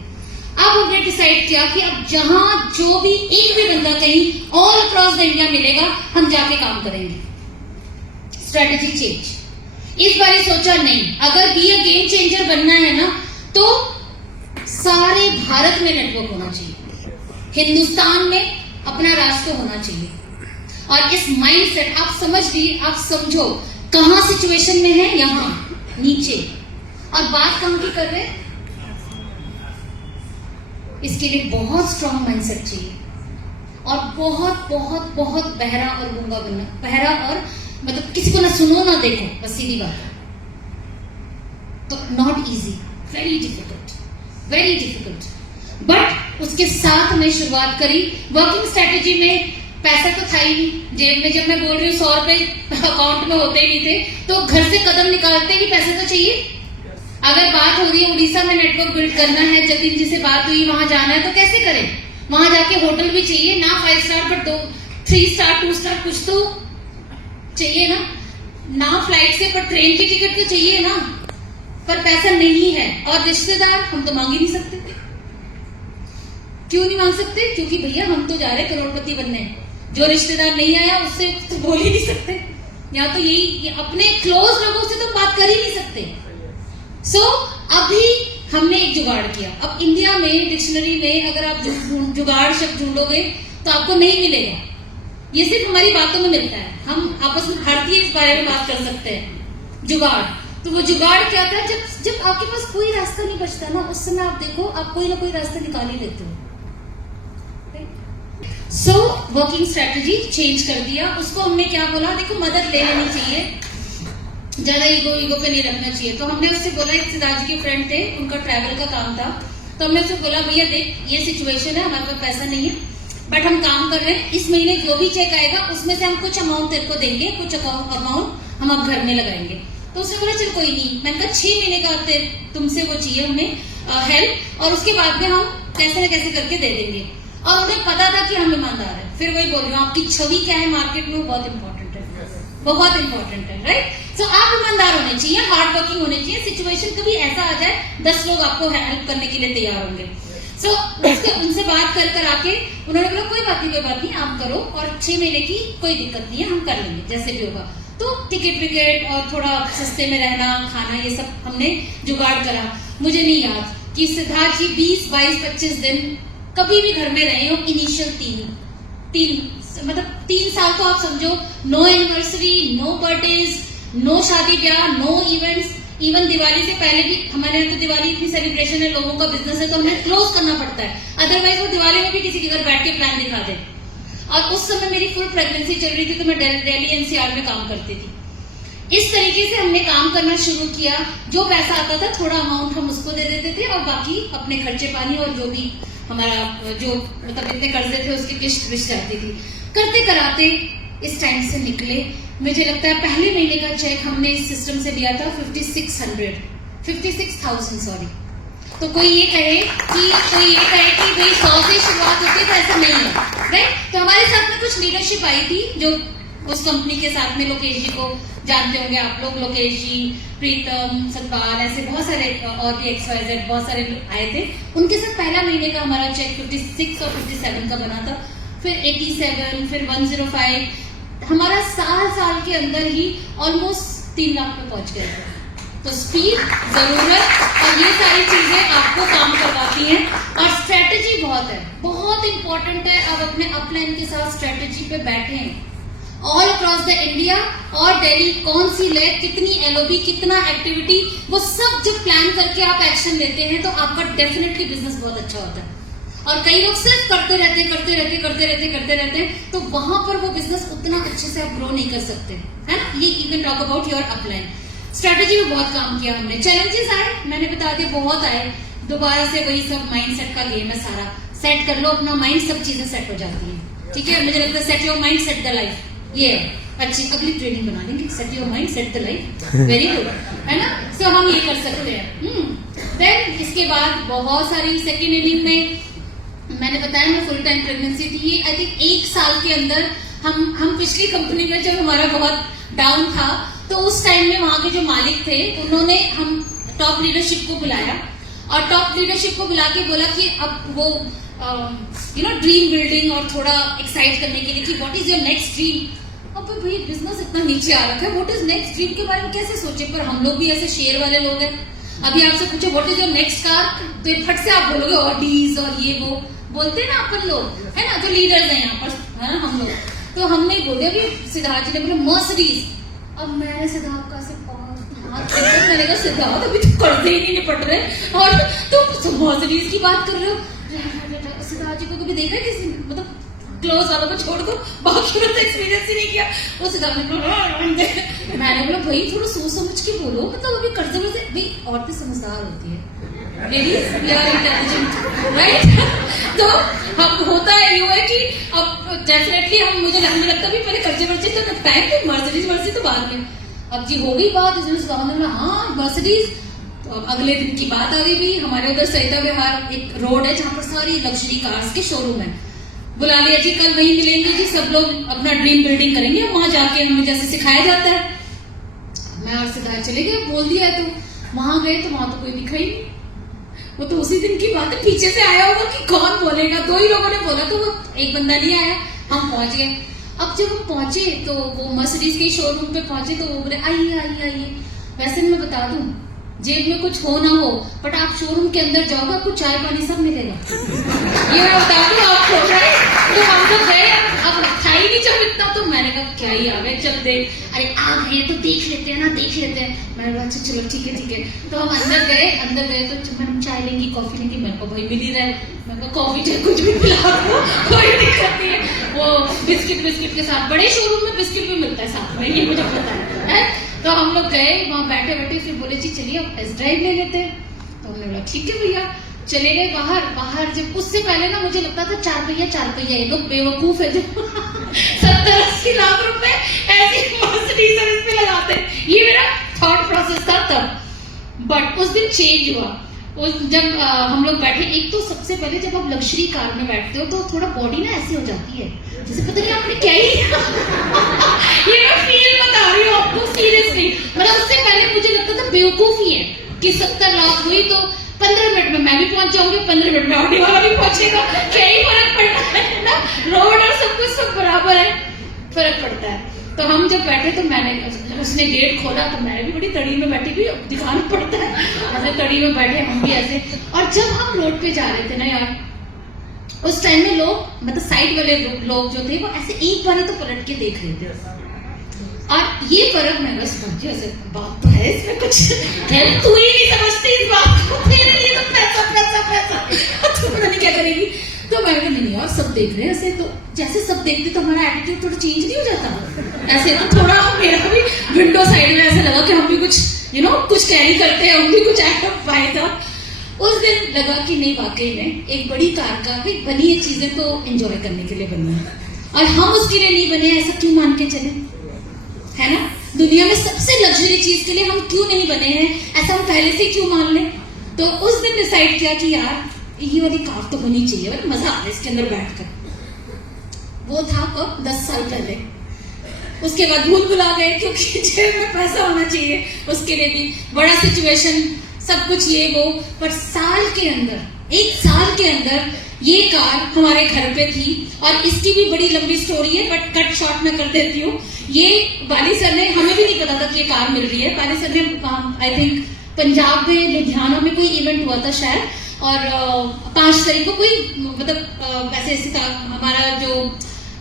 अब हमने डिसाइड किया कि अब जहां जो भी एक भी बंदा कहीं ऑल अक्रॉस द इंडिया मिलेगा, हम जाके काम करेंगे। Strategy change. इस बार सोचा नहीं, अगर बी अ गेम चेंजर बनना है ना, तो सारे भारत में नेटवर्क होना चाहिए, हिंदुस्तान में अपना राष्ट्र होना चाहिए। और इस माइंडसेट आप समझ लिए, आप समझो कहां सिचुएशन में है, यहां नीचे, और बात कहां की कर रहे हैं। इसके लिए बहुत स्ट्रांग माइंडसेट चाहिए, और बहुत बहुत बहुत बहरा और गूंगा बनना। बहरा और मतलब किसी को ना सुनो ना देखो, बस सीधी बात है। तो not easy, very difficult, but उसके साथ हमने शुरुआत करी। वर्किंग स्ट्रेटेजी में पैसा तो था ही नहीं जेब में। जब मैं बोल रही हूँ 100 रुपए अकाउंट में होते ही नहीं थे, तो घर से कदम निकालते ही पैसे तो चाहिए। अगर बात हो रही है उड़ीसा में नेटवर्क बिल्ड करना है, जतिन जी से बात हुई, वहां जाना है, तो कैसे करें? वहां जाके होटल भी चाहिए ना, 5 स्टार बट 3 स्टार 2 स्टार कुछ तो चाहिए ना फ्लाइट से, पर ट्रेन की टिकट तो चाहिए ना, पर पैसा नहीं है। और रिश्तेदार हम तो मांग ही नहीं सकते। क्यों नहीं मांग सकते? क्योंकि भैया हम तो जा रहे करोड़पति बनने, जो रिश्तेदार नहीं आया उससे तो बोल ही नहीं सकते, या तो यही अपने क्लोज लोगों से तो बात कर ही नहीं सकते। सो अभी हमने एक जुगाड़ किया। अब इंडिया में डिक्शनरी में अगर आप जुगाड़ शब्द ढूंढोगे तो आपको नहीं मिलेगा, ये सिर्फ हमारी बातों में मिलता है। हम आपस में भारतीय इस बारे में बात कर सकते हैं, जुगाड़। तो वो जुगाड़ क्या था? जब आपके पास कोई रास्ता नहीं बचता ना, उस समय आप देखो, आप कोई ना कोई रास्ता निकाल ही लेते हो। सो वर्किंग स्ट्रेटेजी चेंज कर दिया। उसको हमने क्या बोला, देखो मदद ले लेनी चाहिए, ज्यादा ईगो पे नहीं रखना चाहिए। तो हमने उससे बोला, एक सिद्धार्थ जी के फ्रेंड थे, उनका ट्रैवल का काम था, तो हमने उससे बोला भैया देख ये सिचुएशन है, हमारे पास पैसा नहीं है, बट हम काम कर रहे हैं, इस महीने जो भी चेक आएगा उसमें से हम कुछ अमाउंट तेरे को देंगे, कुछ अमाउंट हम अब घर में लगाएंगे। तो उसने बोला चल कोई नहीं। मैंने कहा 6 महीने का तुमसे वो चाहिए हमें हेल्प, और उसके बाद में हम कैसे न कैसे करके दे देंगे। और उन्हें पता था कि हम ईमानदार है। फिर वही बोल रही हूँ, आपकी छवि क्या है मार्केट में, बहुत इंपॉर्टेंट है, राइट? सो आप ईमानदार होने चाहिए, हार्ड वर्किंग होने चाहिए। सिचुएशन कभी ऐसा आ जाए 10 लोग आपको हेल्प करने के लिए तैयार होंगे। सो उनसे बात कर आके उन्होंने बोला कोई बात नहीं आप करो, और 6 महीने की कोई दिक्कत नहीं है, हम कर लेंगे जैसे भी होगा। तो टिकट विकेट और थोड़ा सस्ते में रहना, खाना, ये सब हमने जुगाड़ करा। मुझे नहीं याद कि सिद्धार्थ जी 20, 22, 25 दिन कभी भी घर में रहे हो। इनिशियल 3 साल तो आप समझो, no anniversary, no birthdays, no शादी ब्याह, नो इवेंट्स। इवन दिवाली से पहले भी हमारे यहाँ तो दिवाली इतनी सेलिब्रेशन है, लोगों का बिजनेस है, तो हमें क्लोज करना पड़ता है, अदरवाइज वो दिवाली में भी किसी के घर बैठ के प्लान दिखा दे। और उस समय मेरी फुल प्रेगनेंसी चल रही थी, तो मैं दिल्ली एनसीआर में काम करती थी। इस तरीके से हमने काम करना शुरू किया। जो पैसा आता था थोड़ा अमाउंट हम उसको दे देते थे, और बाकी अपने खर्चे पानी और जो भी हमारा जो मतलब इतने कर्जे थे उसकी किश्त बिछ जाती थी। करते कराते इस टाइम से निकले। मुझे लगता है पहले महीने का चेक हमने इस सिस्टम से लिया था 56,000 सॉरी। तो कोई ये कहे कि भाई 100 से शुरुआत होती है, तो ऐसा नहीं है, राइट? तो हमारे साथ में कुछ लीडरशिप आई थी, जो उस कंपनी के साथ में, लोकेश जी को जानते होंगे आप लोग, लोकेश जी, प्रीतम, सतपाल, ऐसे बहुत सारे और भी XYZ बहुत सारे आए थे। उनके साथ पहला महीने का हमारा चेक 56 और 57 का बना था, फिर 87, फिर 105। हमारा साल के अंदर ही ऑलमोस्ट 3 लाख पे पहुंच गया था। तो स्पीड, जरूरत और ये सारी चीजें आपको काम करवाती हैं। और स्ट्रेटेजी बहुत इंपॉर्टेंट है। अब अपने अपलाइन के साथ स्ट्रेटेजी पे बैठे हैं, ऑल अक्रॉस द इंडिया और दिल्ली, कौन सी लेग, कितनी LOB, कितना एक्टिविटी, वो सब जब प्लान करके आप एक्शन लेते हैं तो आपका डेफिनेटली बिजनेस बहुत अच्छा होता है। और कई लोग सिर्फ करते रहते, तो वहां पर वो बिजनेस उतना अच्छे से आप ग्रो नहीं कर सकते, है ना। ये you can talk about your upline. Strategy में बहुत काम किया हमने, चैलेंजेस आए, मैंने बता दिया बहुत आए, दोबारा से वही सब माइंडसेट का गेम है सारा। सेट कर लो अपना माइंड, सब चीजें सेट हो जाती है, ठीक है। मुझे लगता है set your mind set the life, ये अच्छी अगली ट्रेनिंग बना लेंगे, set your mind set the life, very good, है ना। सो हम ये कर सकते हैं। देन इसके बाद बहुत सारी सेकेंड इनिंग में मैंने बताया मैं फुल टाइम प्रेगनेंसी थी, ये आई थिंक 1 साल के अंदर हम पिछली कंपनी में जब हमारा बहुत डाउन था, तो उस टाइम में वहां के जो मालिक थे उन्होंने हम टॉप लीडरशिप को बुलाया, और टॉप लीडरशिप को बुला के बोला कि अब वो ड्रीम बिल्डिंग और थोड़ा एक्साइट करने के लिए कि what is your next dream. अब भाई बिजनेस इतना नीचे आ रखा है, व्हाट इज नेक्स्ट ड्रीम के बारे में कैसे सोचे, पर हम लोग भी ऐसे शेर वाले लोग हैं। अभी आपसे पूछो what is your next car, तो फट से आप बोलोगे ऑडीज और ये वो बोलते हैं ना अपन लोग, है ना, जो लीडर्स हैं यहाँ पर, है ना हम लोग। तो हमने बोले अभी सिद्धार्थ जी ने बोला मर्सिडीज। अब मैंने सिद्धार्थ का मैंने कहा सिद्धार्थ अभी तो कर्जे ही नहीं निपट रहे और तुम मर्सिडीज की बात कर रहे हो। सिद्धार्थ जी को कभी देखा है किसी, मतलब क्लोज वालों को छोड़ दो, बाकी तो एक्सपीरियंस ही नहीं किया। वो सिद्धार्थ ने मैंने बोला भाई थोड़ा सोच समझ के बोलो, मतलब अभी कर्जे में से भाई औरतें समझदार होती है, ladies we are intelligent, right. तो हम होता है ये है कि अब डेफिनेटली मुझे लगता भी पहले कर्जे वर्जे तो निपटाएं, फिर मर्सिडीज तो बाद में। अब जी हो गई बात, हाँ मर्सिडीज। तो अब अगले दिन की बात आ गई भी, हमारे उधर सईदा विहार एक रोड है जहाँ पर सारी लग्जरी कार्स के शोरूम है। बुला लिया जी कल वहीं मिलेंगे जी, सब लोग अपना ड्रीम बिल्डिंग करेंगे, वहां जाके हमें जैसे सिखाया जाता है। मैं और सिद्धार्थ चले गए, बोल दिया है तो वहां गए तो वहां तो कोई दिखा ही नहीं। वो तो उसी दिन की बात है, पीछे से आया होगा कि कौन बोलेगा, 2 ही लोगों ने बोला, तो वो एक बंदा नहीं आया, हम पहुंच गए। अब जब हम पहुंचे तो वो मर्सिडीज के शोरूम पे पहुंचे तो वो बोले आइए। वैसे मैं बता दूं जेब में कुछ हो ना हो, बट आप शोरूम के अंदर जाओगे आपको चाय पानी सब मिलेगा, ये मैं बता दूं आपको, राइट। तो हम तो गए, अब था ही नहीं जब इतना, तो मैंने कहा क्या ही आ गए, चल देख, अरे आ गए तो देख लेते हैं ना, देख लेते हैं। मैंने कहा अच्छा चलो ठीक है। तो हम अंदर गए तो मैडम चाय लेंगी कॉफी लेंगी, मैंने कहा भाई मिल ही रहा है, मैंने कहा कॉफी चाहे कुछ भी पिला दो, कोई दिक्कत नहीं है। वो बिस्किट के साथ, बड़े शोरूम में बिस्किट भी मिलता है साथ में, ये मुझे पता है। तो हम लोग गए वहां बैठे फिर बोले जी चलिए अब टेस्ट ड्राइव ले लेते हैं। तो हमने बोला ठीक है भैया, चले गए बाहर। जब उससे पहले ना मुझे लगता था 4 पहिया, ये लोग बेवकूफ है जो 70-80 लाख रुपए ऐसी मर्सिडीज इस पे लगाते हैं, ये मेरा थॉट प्रोसेस था तब। बट उस दिन चेंज हुआ, जब हम लोग बैठे, एक तो सबसे पहले जब आप लग्जरी कार में बैठते हो तो थोड़ा बॉडी ना ऐसी हो जाती है जैसे पता नहीं आपने क्या ही ये मैं फील बता रही हूँ आपको सीरियसली। मतलब उससे पहले मुझे लगता था बेवकूफी है कि 70 लाख हुई तो 15 मिनट में मैं भी पहुंच जाऊंगी, 15 मिनट में ऑडी वाला भी पहुंचेगा, क्या ही फर्क पड़ता है ना, रोड और सब कुछ सब बराबर है, फर्क पड़ता है। तो हम जब बैठे तो उसने गेट खोला तो मैंने भी बड़ी तड़ी में बैठी, भी दिखाना पड़ता है, ऐसे तड़ी में बैठे हम भी ऐसे। और जब हम रोड पे जा रहे थे ना यार, उस टाइम में लोग मतलब साइड वाले लोग जो थे वो ऐसे एक बार तो पलट के देख रहे थे, और ये फर्क मैं बस समझी, ऐसे बात तो है इसमें कुछ, तू ही नहीं समझती इस बात को, तेरे लिए तो पैसा तू पता नहीं क्या करेगी। तो मैंने कहा नहीं यार सब देख रहे हैं ऐसे, तो जैसे सब देखते तो हमारा एटीट्यूड थोड़ा चेंज नहीं हो जाता ऐसे, तो थोड़ा मेरा भी विंडो साइड में ऐसा लगा कि हम भी कुछ कुछ कैरी करते हैं, हम भी कुछ ऐसा फायदा। उस दिन लगा कि नहीं वाकई में एक बड़ी कार का भाई बनी ये चीजें तो एंजॉय करने के लिए बनी है, और हम उसके लिए नहीं बने, ऐसा क्यों मान के चले, है ना। दुनिया में सबसे लग्जरी चीज के लिए हम क्यों नहीं बने हैं, ऐसा हम पहले से क्यों मान लें। तो उस दिन डिसाइड किया कि यार ये वाली कार तो होनी चाहिए, मतलब मजा आता है इसके अंदर बैठकर। वो था कब 10 साल पहले। उसके बाद भूल गए क्योंकि जेब में पैसा होना चाहिए, उसके लिए भी बड़ा सिचुएशन सब कुछ ये वो। पर साल के अंदर, 1 साल के अंदर ये कार हमारे घर पे थी, और इसकी भी बड़ी लंबी स्टोरी है बट कट शॉर्ट में कर देती हूँ। ये वाली सर ने, हमें भी नहीं पता था कि ये कार मिल रही है, वाली सर ने आई थिंक पंजाब में लुधियाना में कोई इवेंट हुआ था शायद, और 5 तारीख को कोई मतलब वैसे हमारा जो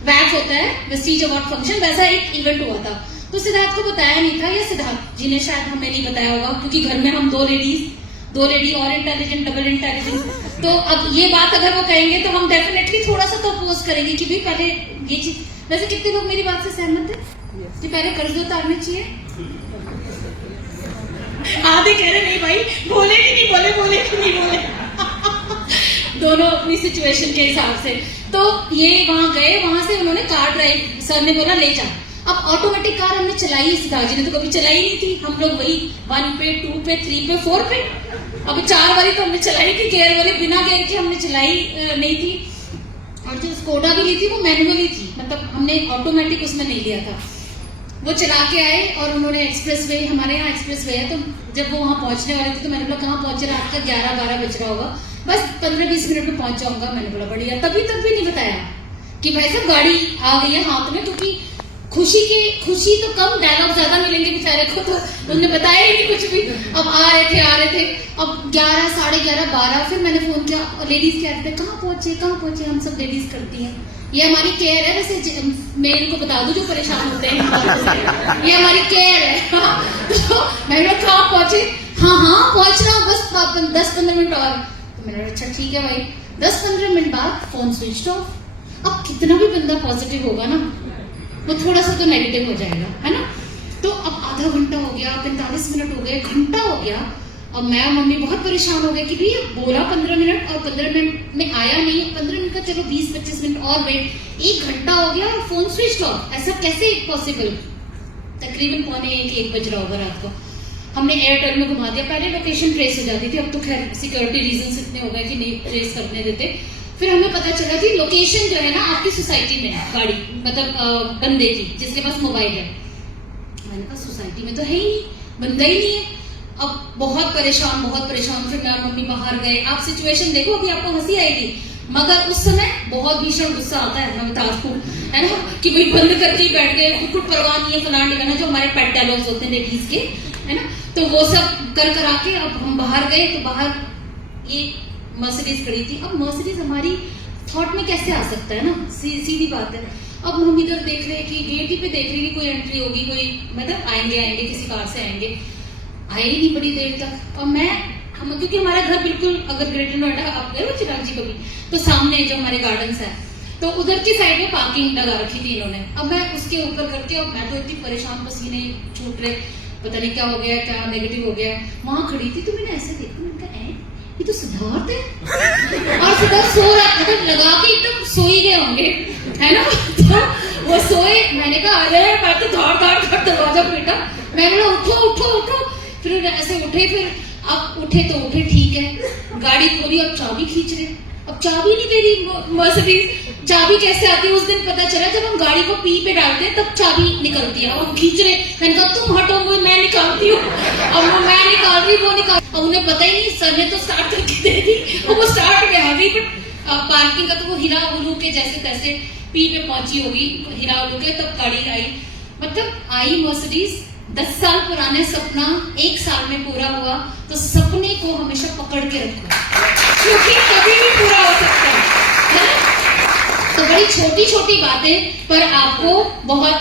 वैफ होता है वेस्टीज अवार्ड फंक्शन, वैसा एक इवेंट हुआ था। तो सिद्धार्थ को बताया नहीं था, या सिद्धार्थ जी ने शायद हमें नहीं बताया होगा, क्योंकि घर में हम 2 लेडीज दो लेडी और इंटेलिजेंट, डबल इंटेलिजेंट। तो अब ये बात अगर वो कहेंगे तो हम डेफिनेटली थोड़ा सा तो अपोज करेंगे कि भाई पहले ये चीज। वैसे कितने लोग मेरी बात से सहमत है कि पहले कर्ज उतारना चाहिए? आधे कह रहे नहीं भाई, बोले कि नहीं बोले, बोले कि नहीं बोले। दोनों अपनी सिचुएशन के हिसाब से। तो ये वहां गए, वहां से उन्होंने कार ड्राइव, सर ने बोला ले जा। अब ऑटोमेटिक कार हमने चलाई, सिद्धार्थ जी ने तो कभी चलाई नहीं थी। हम लोग वही 1 पे 2 पे 3 पे 4 पे, अब 4 वाली तो हमने चलाई थी, गेयर वाली बिना गेयर के हमने चलाई नहीं थी। और जो स्कोडा भी ली थी वो मैनुअली थी, मतलब हमने ऑटोमेटिक उसमें नहीं लिया था। वो चला के आए और उन्होंने एक्सप्रेस वे, हमारे यहाँ एक्सप्रेस वे है, तो जब वो वहां पहुंचने वाले थे तो मैंने बोला कहाँ पहुंचे, रात का 11-12 बज रहा होगा, बस 15-20 मिनट में पहुंच जाऊंगा। मैंने बोला बढ़िया। तभी तक भी नहीं बताया कि भाई साहब गाड़ी आ गई है हाथ में, क्योंकि खुशी तो कम, डायलॉग ज्यादा मिलेंगे बेचारे को, तो उन्होंने बताया ही नहीं कुछ भी। अब आ रहे थे। अब 11, 11:30, 12, फिर मैंने फोन किया, लेडीज कह रहे थे कहाँ पहुंचे। हम सब लेडीज करती हैं, ये हमारी केयर है। वैसे मैं इनको बता दूं जो परेशान होते हैं, ये हमारी केयर है। तो मैंने कहाँ पहुंचे, हाँ पहुंच रहा हूँ, बस 10-15 मिनट और। तो मैंने अच्छा ठीक है भाई। 10-15 मिनट बाद फोन स्विच ऑफ। अब कितना भी बंदा पॉजिटिव होगा ना, वो थोड़ा सा तो नेगेटिव हो जाएगा, है ना। तो अब आधा घंटा हो गया, 45 मिनट हो गए, घंटा हो गया। और मैं और मम्मी बहुत परेशान हो गए कि भैया बोला 15 मिनट और 15 मिनट में आया नहीं। 15 मिनट का चलो 20-25 मिनट और वेट, 1 घंटा हो गया और फोन स्विच ऑफ। ऐसा कैसे पॉसिबल? तकरीबन 1:45 बज रहा होगा रात को। हमने एयरटेल में घुमा दिया। पहले लोकेशन ट्रेस हो जाती थी, अब तो खैर सिक्योरिटी रीजन इतने हो गए कि नहीं ट्रेस करने देते। फिर हमें पता चला कि लोकेशन जो है ना आपकी सोसाइटी में है, गाड़ी मतलब बंदे की जिसके पास मोबाइल है। मैंने कहा सोसाइटी में तो है ही नहीं, बंदा ही नहीं है। अब बहुत परेशान। फिर मैं मम्मी बाहर गए। आप सिचुएशन देखो, अभी आपको हंसी आएगी, मगर उस समय बहुत भीषण गुस्सा आता है, मैं बता दूं, है ना, कि भाई बंद करके ही बैठ गए, बिल्कुल परवाह नहीं है, फलान ठिकाना, जो हमारे पेट डायलॉग्स होते हैं लेडीज के, है ना। तो वो सब कर के अब हम बाहर गए, तो बाहर ये मर्सिडीज खड़ी थी। अब मर्सिडीज हमारी थॉट में कैसे आ सकता है ना, सीधी बात है। अब हम इधर देख रहे हैं कि गेट ही पे देख रहे हैं कि कोई एंट्री होगी, कोई मतलब आएंगे किसी कार से आएंगे, आए ही नहीं बड़ी देर तक। और हम क्योंकि हमारा घर बिल्कुल, अगर ग्रेटर नोएडा आप गए हो चिराग जी कभी, तो सामने जो हमारे गार्डन्स है, तो उधर की साइड में पार्किंग लगा रखी थी इन्होंने। अब मैं उसके ऊपर करके, और मैं तो इतनी परेशान, पसीने छूट रहे, पता नहीं क्या हो गया, क्या नेगेटिव हो गया। वहां खड़ी थी तो मैंने ऐसे देखा, मैंने कहा ये तो सिद्धार्थ है। और सिद्धार्थ सो रहा, मतलब लगा के एकदम सो ही गए होंगे, है ना। तो वो सोए। मैंने कहा अरे मैं तो धाड़ दरवाजा पीटा। मैंने बोला उठो। फिर ऐसे उठे, फिर अब उठे तो उठे ठीक है, गाड़ी खोली, अब चाबी खींच रहे। अब चाबी नहीं दे रही मर्सिडीज। चाबी कैसे आती है उस दिन पता चला, जब हम गाड़ी को पी पे डालते हैं तब चाबी निकलती है, और खींच रहे। मैंने कहा तुम हटो, वो मैं निकालती हूँ। अब वो मैं निकाल रही, वो निकाल, अब उन्हें पता ही नहीं, सर ने तो स्टार्ट करके दे दी, वो स्टार्ट में आ गई। बट पार्किंग का तो वो हिला उलू के जैसे तैसे पी पे पहुंची होगी, हिला उलू के तब गाड़ी आई। मतलब आई मर्सिडीज, 10 साल पुराने सपना 1 साल में पूरा हुआ। तो सपने को हमेशा पकड़ के रखो, क्योंकि कभी भी पूरा हो सकता है ना। तो बड़ी छोटी बातें पर आपको बहुत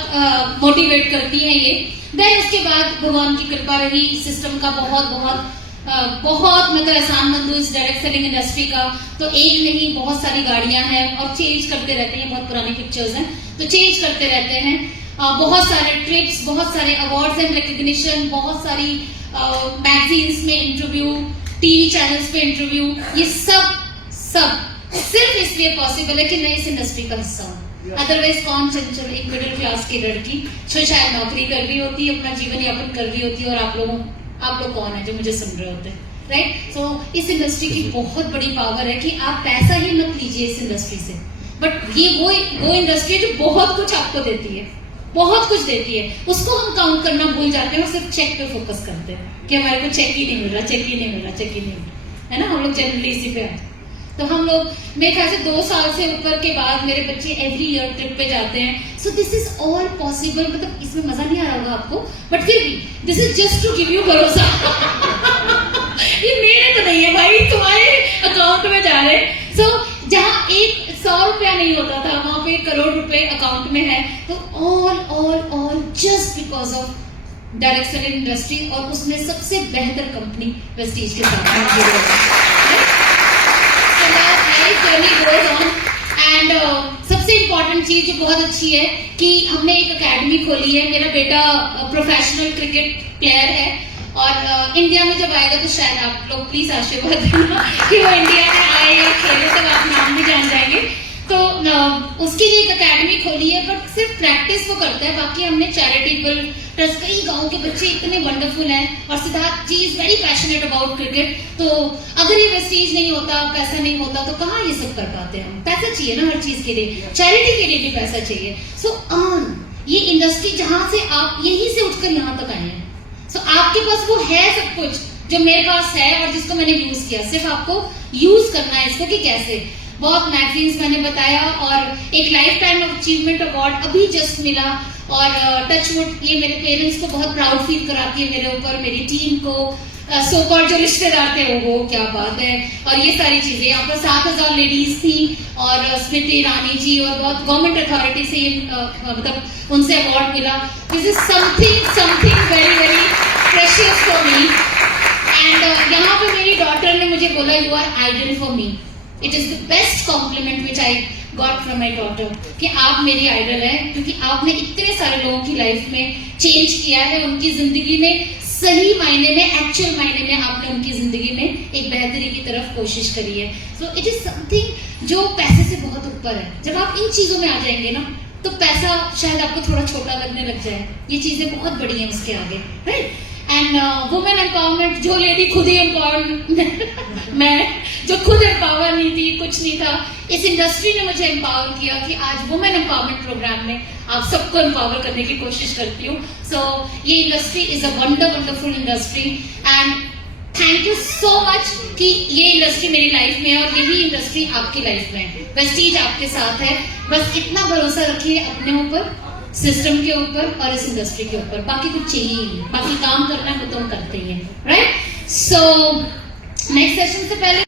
मोटिवेट करती हैं ये। देन उसके बाद भगवान की कृपा रही, सिस्टम का बहुत मतलब एहसान मंद हूं इस डायरेक्ट सेलिंग इंडस्ट्री का। तो एक नहीं, बहुत सारी गाड़ियां हैं और चेंज करते रहते हैं। बहुत पुरानी पिक्चर्स हैं तो चेंज करते रहते हैं। बहुत सारे ट्रिप्स, बहुत सारे अवार्ड्स एंड रिकग्निशन, बहुत सारी मैगजीन्स में इंटरव्यू, टीवी चैनल्स पे इंटरव्यू, ये सब सिर्फ इसलिए पॉसिबल है कि मैं इस इंडस्ट्री का हिस्सा हूँ। अदरवाइज कौन चंचल एक मिडिल क्लास की लड़की जो शायद नौकरी कर रही होती, अपना जीवन यापन कर रही होती, और आप लोग कौन है जो मुझे सुन रहे होते हैं, राइट। सो इस इंडस्ट्री की बहुत बड़ी पावर है कि आप पैसा ही मत लीजिए इस इंडस्ट्री से, बट ये वो इंडस्ट्री जो बहुत कुछ आपको देती है, बहुत कुछ देती है। उसको हम काउंट करना भूल जाते हैं और सिर्फ चेक पे फोकस करते हैं कि हमारे को चेक ही नहीं मिल रहा, है ना। हम लोग जनरली इसी पे आते हैं। तो हम लोग, मेरे ख्याल से 2 साल से ऊपर के बाद मेरे बच्चे एवरी ईयर ट्रिप पे जाते हैं। So this is all possible. मतलब इसमें मजा नहीं आ रहा होगा आपको, बट फिर भी this is just to give you भरोसा। ये मेरे तो नहीं है भाई, तुम्हारे अकाउंट में जा रहे। सो जहाँ 100 रुपया नहीं होता था, वहां पे 1 करोड़ रुपए अकाउंट में है। तो all just because of direct selling industry, और उसमें सबसे बेहतर कंपनी वेस्टीज के साथ एंड सबसे इम्पोर्टेंट चीज जो बहुत अच्छी है कि हमने एक एकेडमी खोली है। मेरा बेटा प्रोफेशनल क्रिकेट प्लेयर है और इंडिया में जब आएगा तो शायद आप लोग प्लीज आशीर्वाद देना कि वो इंडिया में आए या खेले, तब आप नाम भी जान जाएंगे। तो उसके लिए एक एकेडमी खोली है, बट सिर्फ प्रैक्टिस वो करता है, बाकी हमने चैरिटेबल ट्रस्ट, कई गांव के बच्चे इतने वंडरफुल हैं, और Siddharth ji is very passionate about cricket. तो अगर ये वेस्टीज नहीं होता, पैसा नहीं होता, तो कहाँ ये सब कर पाते हम? पैसा चाहिए ना हर चीज के लिए, चैरिटी के लिए भी पैसा चाहिए। सो ये इंडस्ट्री जहां से आप यहीं से उठकर यहाँ तक आए हैं, सो आपके पास वो है सब कुछ जो मेरे पास है और जिसको मैंने यूज किया, सिर्फ आपको यूज करना है इसको कि कैसे। बहुत मैगजीन्स मैंने बताया, और एक लाइफ टाइम अचीवमेंट अवार्ड अभी जस्ट मिला, और टचवुड ये मेरे पेरेंट्स को बहुत प्राउड फील कराती है मेरे ऊपर, मेरी टीम को, सोकॉल्ड जो रिश्तेदार थे वो क्या बात है। और ये सारी चीजें, यहाँ पर 7,000 लेडीज थी, और स्मृति ईरानी जी और बहुत गवर्नमेंट अथॉरिटी से मतलब उनसे अवार्ड मिला। This is something very very precious for me. And यहाँ पे मेरी डॉटर ने मुझे बोला, you are idol for me. It is the best compliment which I got from my daughter, कि आप मेरी आइडल है, क्योंकि आपने इतने सारे लोगों की लाइफ में चेंज किया है, उनकी जिंदगी में सही मायने में, एक्चुअल मायने में आपने उनकी जिंदगी में एक बेहतरी की तरफ कोशिश करी है। सो इट इज समथिंग जो पैसे से बहुत ऊपर है। जब आप इन चीजों में आ जाएंगे ना, तो पैसा शायद आपको थोड़ा छोटा लगने लग जाए, ये चीजें बहुत बड़ी हैं उसके आगे, राइट। एंड वुमेन एम्पावरमेंट, जो लेडी खुद ही एम्पावर मैं जो खुद एम्पावर नहीं थी, कुछ नहीं था, इस इंडस्ट्री ने मुझे एम्पावर किया कि आज वुमेन एम्पावरमेंट प्रोग्राम में आप सबको एम्पावर करने की कोशिश करती हूँ। सो ये industry is a wonderful industry, and thank you so much कि ये इंडस्ट्री मेरी लाइफ में है, और यही इंडस्ट्री आपकी लाइफ में है। वेस्टीज आपके साथ है, बस इतना भरोसा रखिए अपने ऊपर, सिस्टम के ऊपर और इस इंडस्ट्री के ऊपर। बाकी कुछ चाहिए ही नहीं, बाकी काम करना है वो तो हम करते ही हैं, राइट। सो नेक्स्ट सेशन से पहले